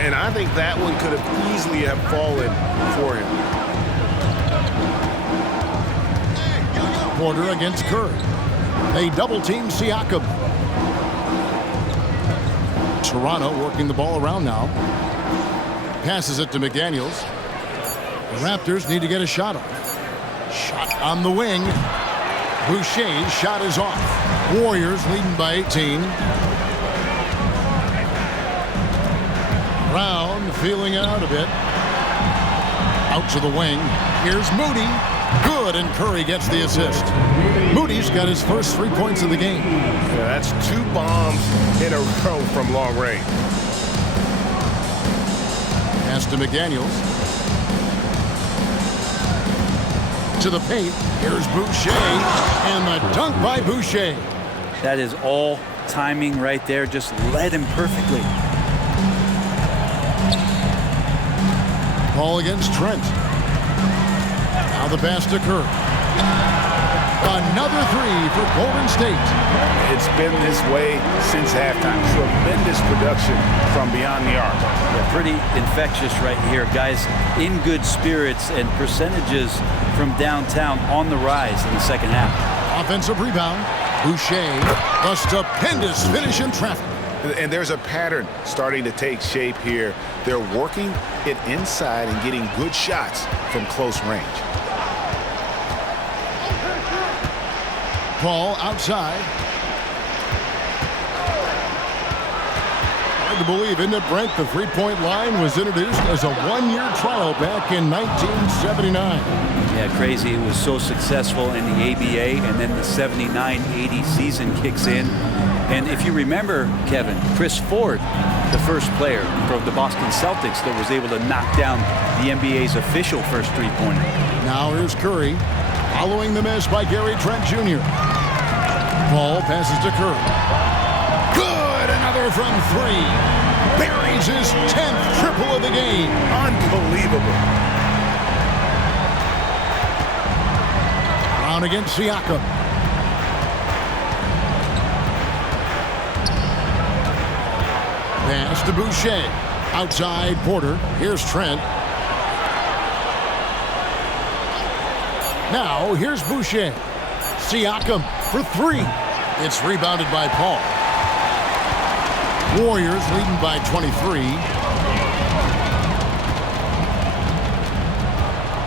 And I think that one could have easily have fallen for him. Porter against Curry. They double-team Siakam. Toronto working the ball around now. Passes it to McDaniels. The Raptors need to get a shot off. Shot on the wing. Boucher's shot is off. Warriors leading by 18. Brown feeling it out a bit. Out to the wing. Here's Moody. Good, and Curry gets the assist. Moody's got his first 3 points of the game. Yeah, that's 2 bombs in a row from long range. Pass to McDaniels. To the paint. Here's Boucher. And the dunk by Boucher. That is all timing right there. Just led him perfectly. Ball against Trent. Now the pass to Curry. Another 3 for Golden State. It's been this way since halftime. Tremendous production from beyond the arc. Yeah, pretty infectious right here. Guys in good spirits, and percentages from downtown on the rise in the second half. Offensive rebound. Boucher, a stupendous finish in traffic. And there's a pattern starting to take shape here. They're working it inside and getting good shots from close range. Ball outside. Hard to believe, isn't it, Brent? The three-point line was introduced as a one-year trial back in 1979. Yeah, crazy. It was so successful in the ABA, and then the 79-80 season kicks in. And if you remember, Kevin, Chris Ford, the first player from the Boston Celtics that was able to knock down the NBA's official first three-pointer. Now here's Curry, following the miss by Gary Trent Jr. Ball passes to Curry. Good, another from 3. Buries his 10th triple of the game. Unbelievable. Brown against Siakam. Pass to Boucher. Outside Porter. Here's Trent. Now here's Boucher. Siakam for 3. It's rebounded by Paul. Warriors leading by 23.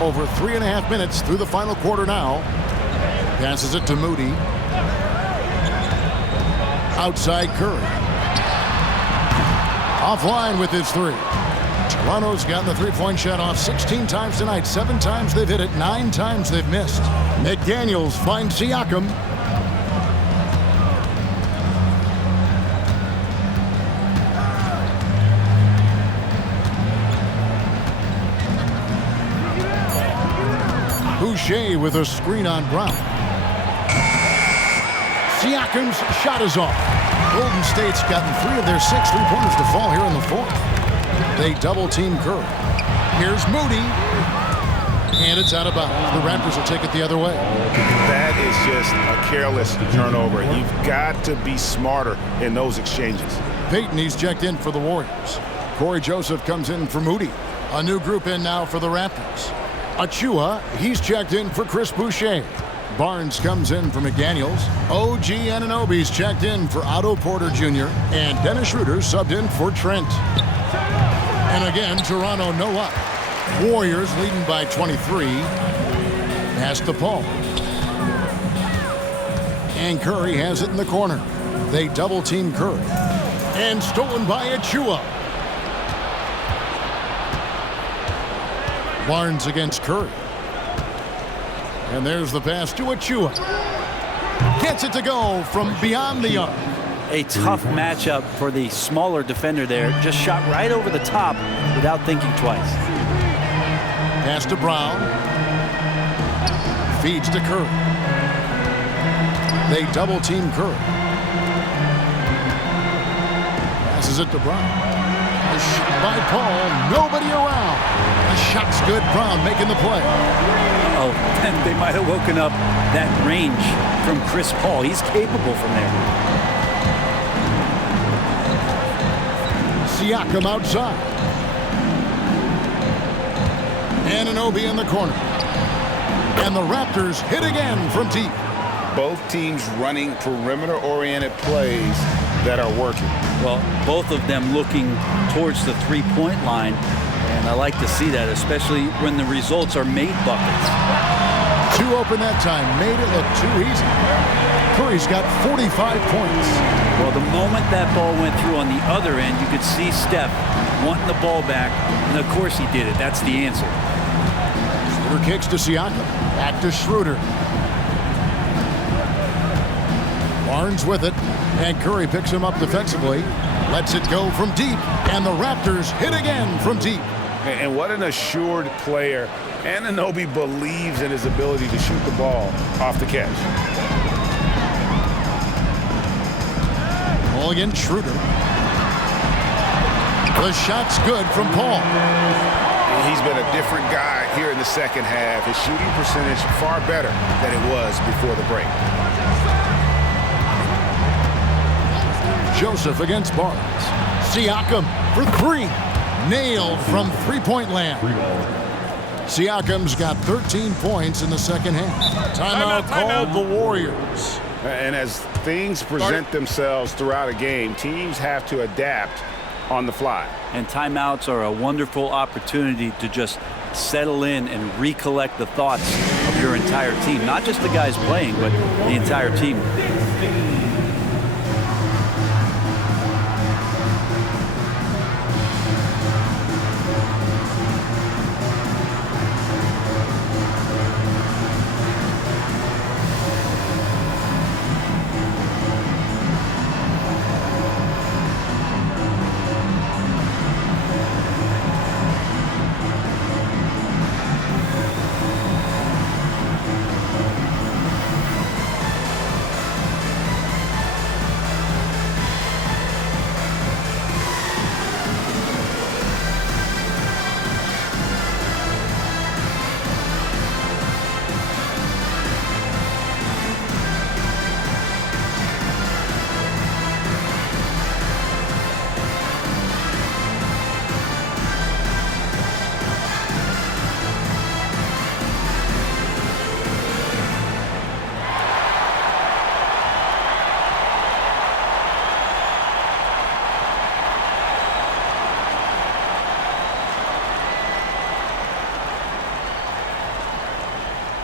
Over 3.5 minutes through the final quarter now. Passes it to Moody. Outside Curry. Offline with his 3. Toronto's gotten the three-point shot off 16 times tonight. 7 times they've hit it, 9 times they've missed. McDaniels finds Siakam. Boucher with a screen on Brown. Siakam's shot is off. Golden State's gotten 3 of their 6 three-pointers to fall here in the 4th. They double-team Curry. Here's Moody. And it's out of bounds. The Raptors will take it the other way. That is just a careless turnover. You've got to be smarter in those exchanges. Peyton, he's checked in for the Warriors. Corey Joseph comes in for Moody. A new group in now for the Raptors. Achua, he's checked in for Chris Boucher. Barnes comes in for McDaniels. OG Anunoby's checked in for Otto Porter Jr. And Dennis Schroeder subbed in for Trent. And again, Toronto no up. Warriors leading by 23. Pass to Paul. And Curry has it in the corner. They double-team Curry. And stolen by Achua. Barnes against Curry. And there's the pass to Achua. Gets it to go from beyond the arc. A tough matchup for the smaller defender there. Just shot right over the top without thinking twice. Pass to Brown. Feeds to Curry. They double-team Curry. Passes it to Brown. A shot by Paul. Nobody around. The shot's good. Brown making the play. Oh, and they might have woken up that range from Chris Paul. He's capable from there. Siakam outside. Anunoby in the corner. And the Raptors hit again from deep. Both teams running perimeter-oriented plays that are working. Well, both of them looking towards the three-point line. And I like to see that, especially when the results are made buckets. 2 open that time. Made it look too easy. Curry's got 45 points. Well, the moment that ball went through on the other end, you could see Steph wanting the ball back. And, of course, he did it. That's the answer. Schroeder kicks to Siakam. Back to Schroeder. Barnes with it, and Curry picks him up defensively. Lets it go from deep, and the Raptors hit again from deep. And what an assured player. Anunoby believes in his ability to shoot the ball off the catch. Ball again, Schroeder. The shot's good from Paul. He's been a different guy here in the second half. His shooting percentage far better than it was before the break. Joseph against Barnes. Siakam for three. Nailed from three-point land. Siakam's got 13 points in the second half. Timeout called the Warriors. And as things present themselves throughout a game, teams have to adapt on the fly. And timeouts are a wonderful opportunity to just settle in and recollect the thoughts of your entire team. Not just the guys playing, but the entire team.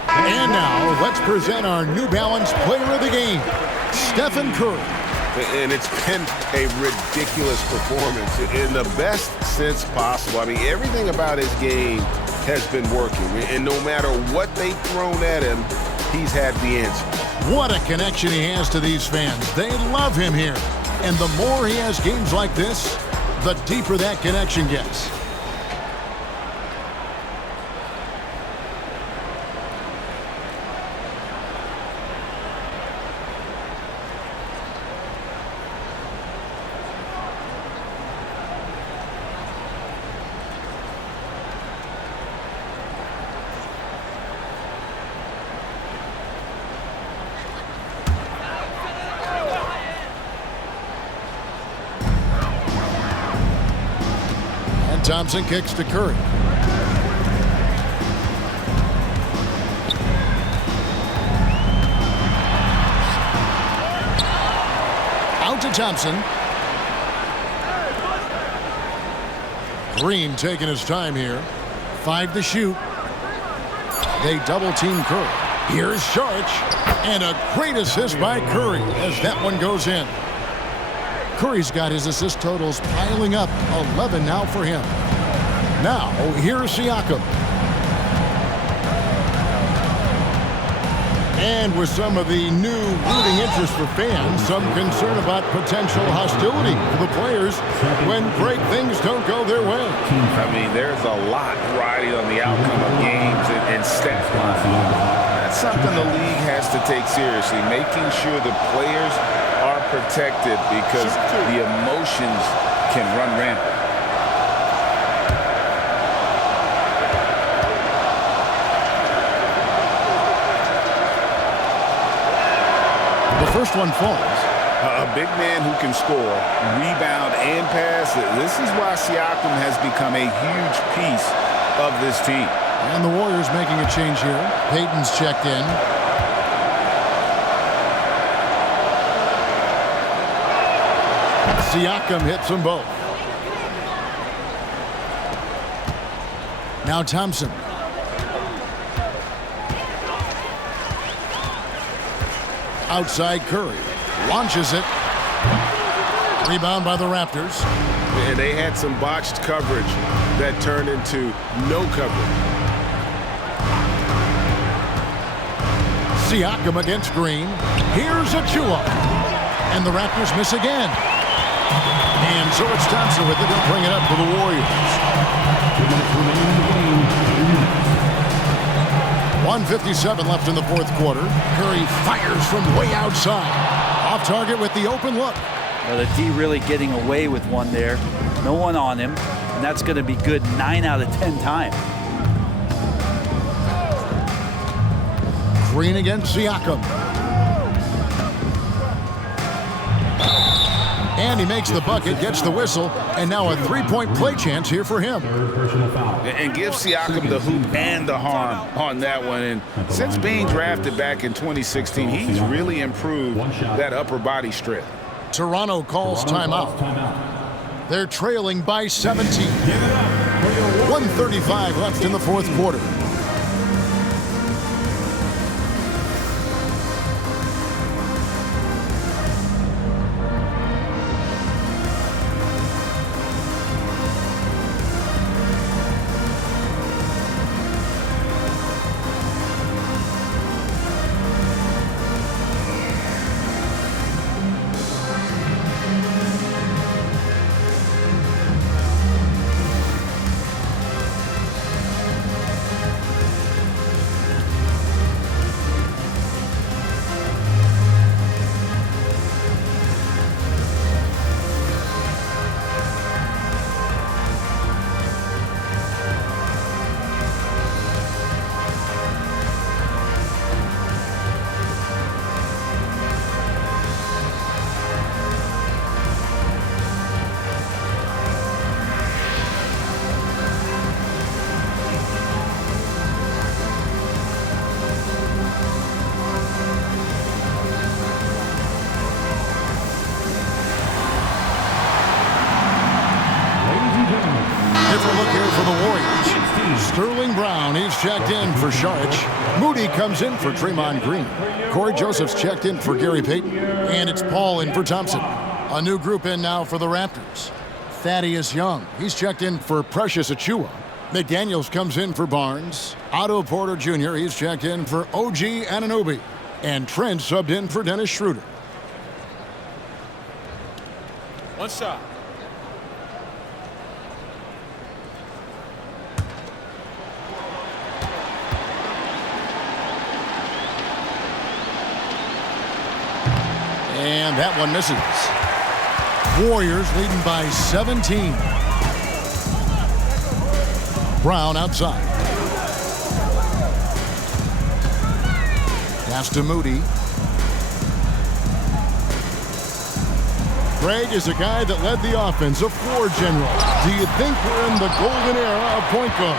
And now, let's present our New Balance Player of the Game, Stephen Curry. And it's been a ridiculous performance in the best sense possible. I mean, everything about his game has been working. And no matter what they've thrown at him, he's had the answer. What a connection he has to these fans. They love him here. And the more he has games like this, the deeper that connection gets. Thompson kicks to Curry. Out to Thompson. Green taking his time here. 5 to shoot. They double team Curry. Here's Sharch. And a great assist by Curry as that one goes in. Curry's got his assist totals piling up, 11 now for him. Now, here's Siakam. And with some of the new rooting interest for fans, some concern about potential hostility for the players when great things don't go their way. I mean, there's a lot riding on the outcome of games and stat lines. That's something the league has to take seriously, making sure the players are protected because the emotions can run rampant. The first one falls. A big man who can score, rebound, and pass. This is why Siakam has become a huge piece of this team. And the Warriors making a change here. Payton's checked in. Siakam hits them both. Now Thompson. Outside Curry. Launches it. Rebound by the Raptors. And they had some botched coverage that turned into no coverage. Siakam against Green. Here's Achua. And the Raptors miss again. And so it's Thompson with it. He'll bring it up for the Warriors. 1:57 left in the fourth quarter. Curry fires from way outside. Off target with the open look. Well, the D really getting away with one there. No one on him. And that's going to be good 9 out of 10 times. Green against Siakam. And he makes the bucket, gets the whistle, and now a three-point play chance here for him. And give Siakam the hoop and the harm on that one. And since being drafted back in 2016, he's really improved that upper body strength. Toronto calls timeout. They're trailing by 17. 1:35 left in the fourth quarter. Look here for the Warriors. Sterling Brown, he's checked in for Saric. Moody comes in for Draymond Green. Corey Joseph's checked in for Gary Payton. And it's Paul in for Thompson. A new group in now for the Raptors. Thaddeus Young, he's checked in for Precious Achua. McDaniels comes in for Barnes. Otto Porter Jr., he's checked in for OG Anunoby. And Trent subbed in for Dennis Schroeder. One shot. And that one misses. Warriors leading by 17. Brown outside. Pass to Moody. Greg is a guy that led the offense, a floor general. Do you think we're in the golden era of point guard?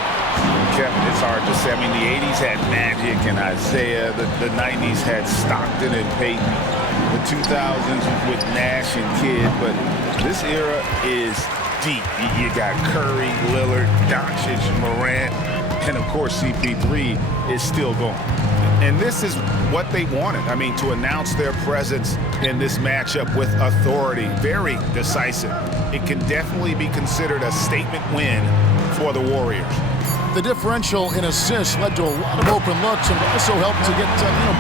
Kevin, it's hard to say. I mean, the 80s had Magic and Isaiah. The 90s had Stockton and Payton. The 2000s with Nash and Kidd. But this era is deep. You got Curry, Lillard, Doncic, Morant, and, of course, CP3 is still going. And this is what they wanted. I mean, to announce their presence in this matchup with authority, very decisive. It can definitely be considered a statement win for the Warriors. The differential in assists led to a lot of open looks and also helped to get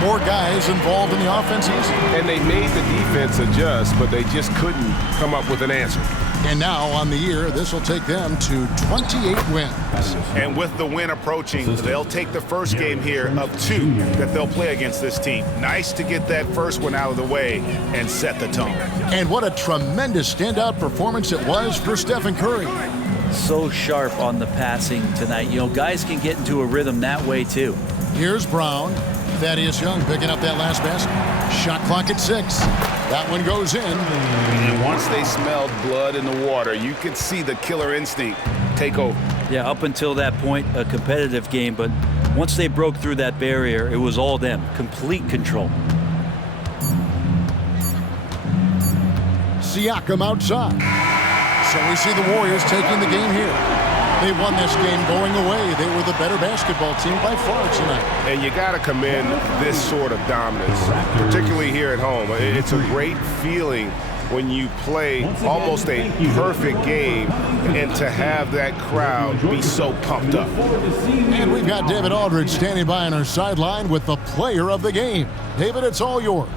more guys involved in the offense easy. And they made the defense adjust, but they just couldn't come up with an answer. And now on the year, this will take them to 28 wins. And with the win approaching, they'll take the first game here of 2 that they'll play against this team. Nice to get that first one out of the way and set the tone. And what a tremendous standout performance it was for Stephen Curry. So sharp on the passing tonight. You know, guys can get into a rhythm that way too. Here's Brown. Thaddeus Young picking up that last basket. Shot clock at 6. That one goes in. And once they smelled blood in the water, you could see the killer instinct take over. Yeah, up until that point, a competitive game, but once they broke through that barrier, it was all them. Complete control. Siakam outside. So we see the Warriors taking the game here. They won this game going away. They were the better basketball team by far tonight. And you got to commend this sort of dominance, particularly here at home. It's a great feeling when you play almost a perfect game and to have that crowd be so pumped up. And we've got David Aldridge standing by on our sideline with the player of the game. David, it's all yours.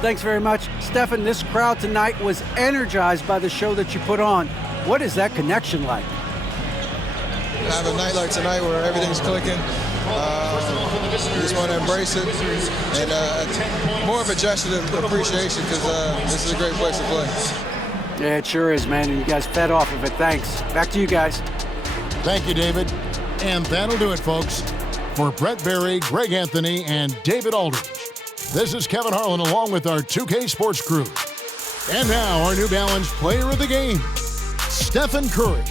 Thanks very much. Stephen, this crowd tonight was energized by the show that you put on. What is that connection like? Have a night like tonight where everything's clicking. Just want to embrace it, and more of a gesture of appreciation because this is a great place to play. Yeah, it sure is, man, and you guys fed off of it. Thanks. Back to you guys. Thank you, David. And that'll do it, folks. For Brett Berry, Greg Anthony, and David Aldridge, this is Kevin Harlan along with our 2K Sports crew. And now our New Balance player of the game, Stephen Curry.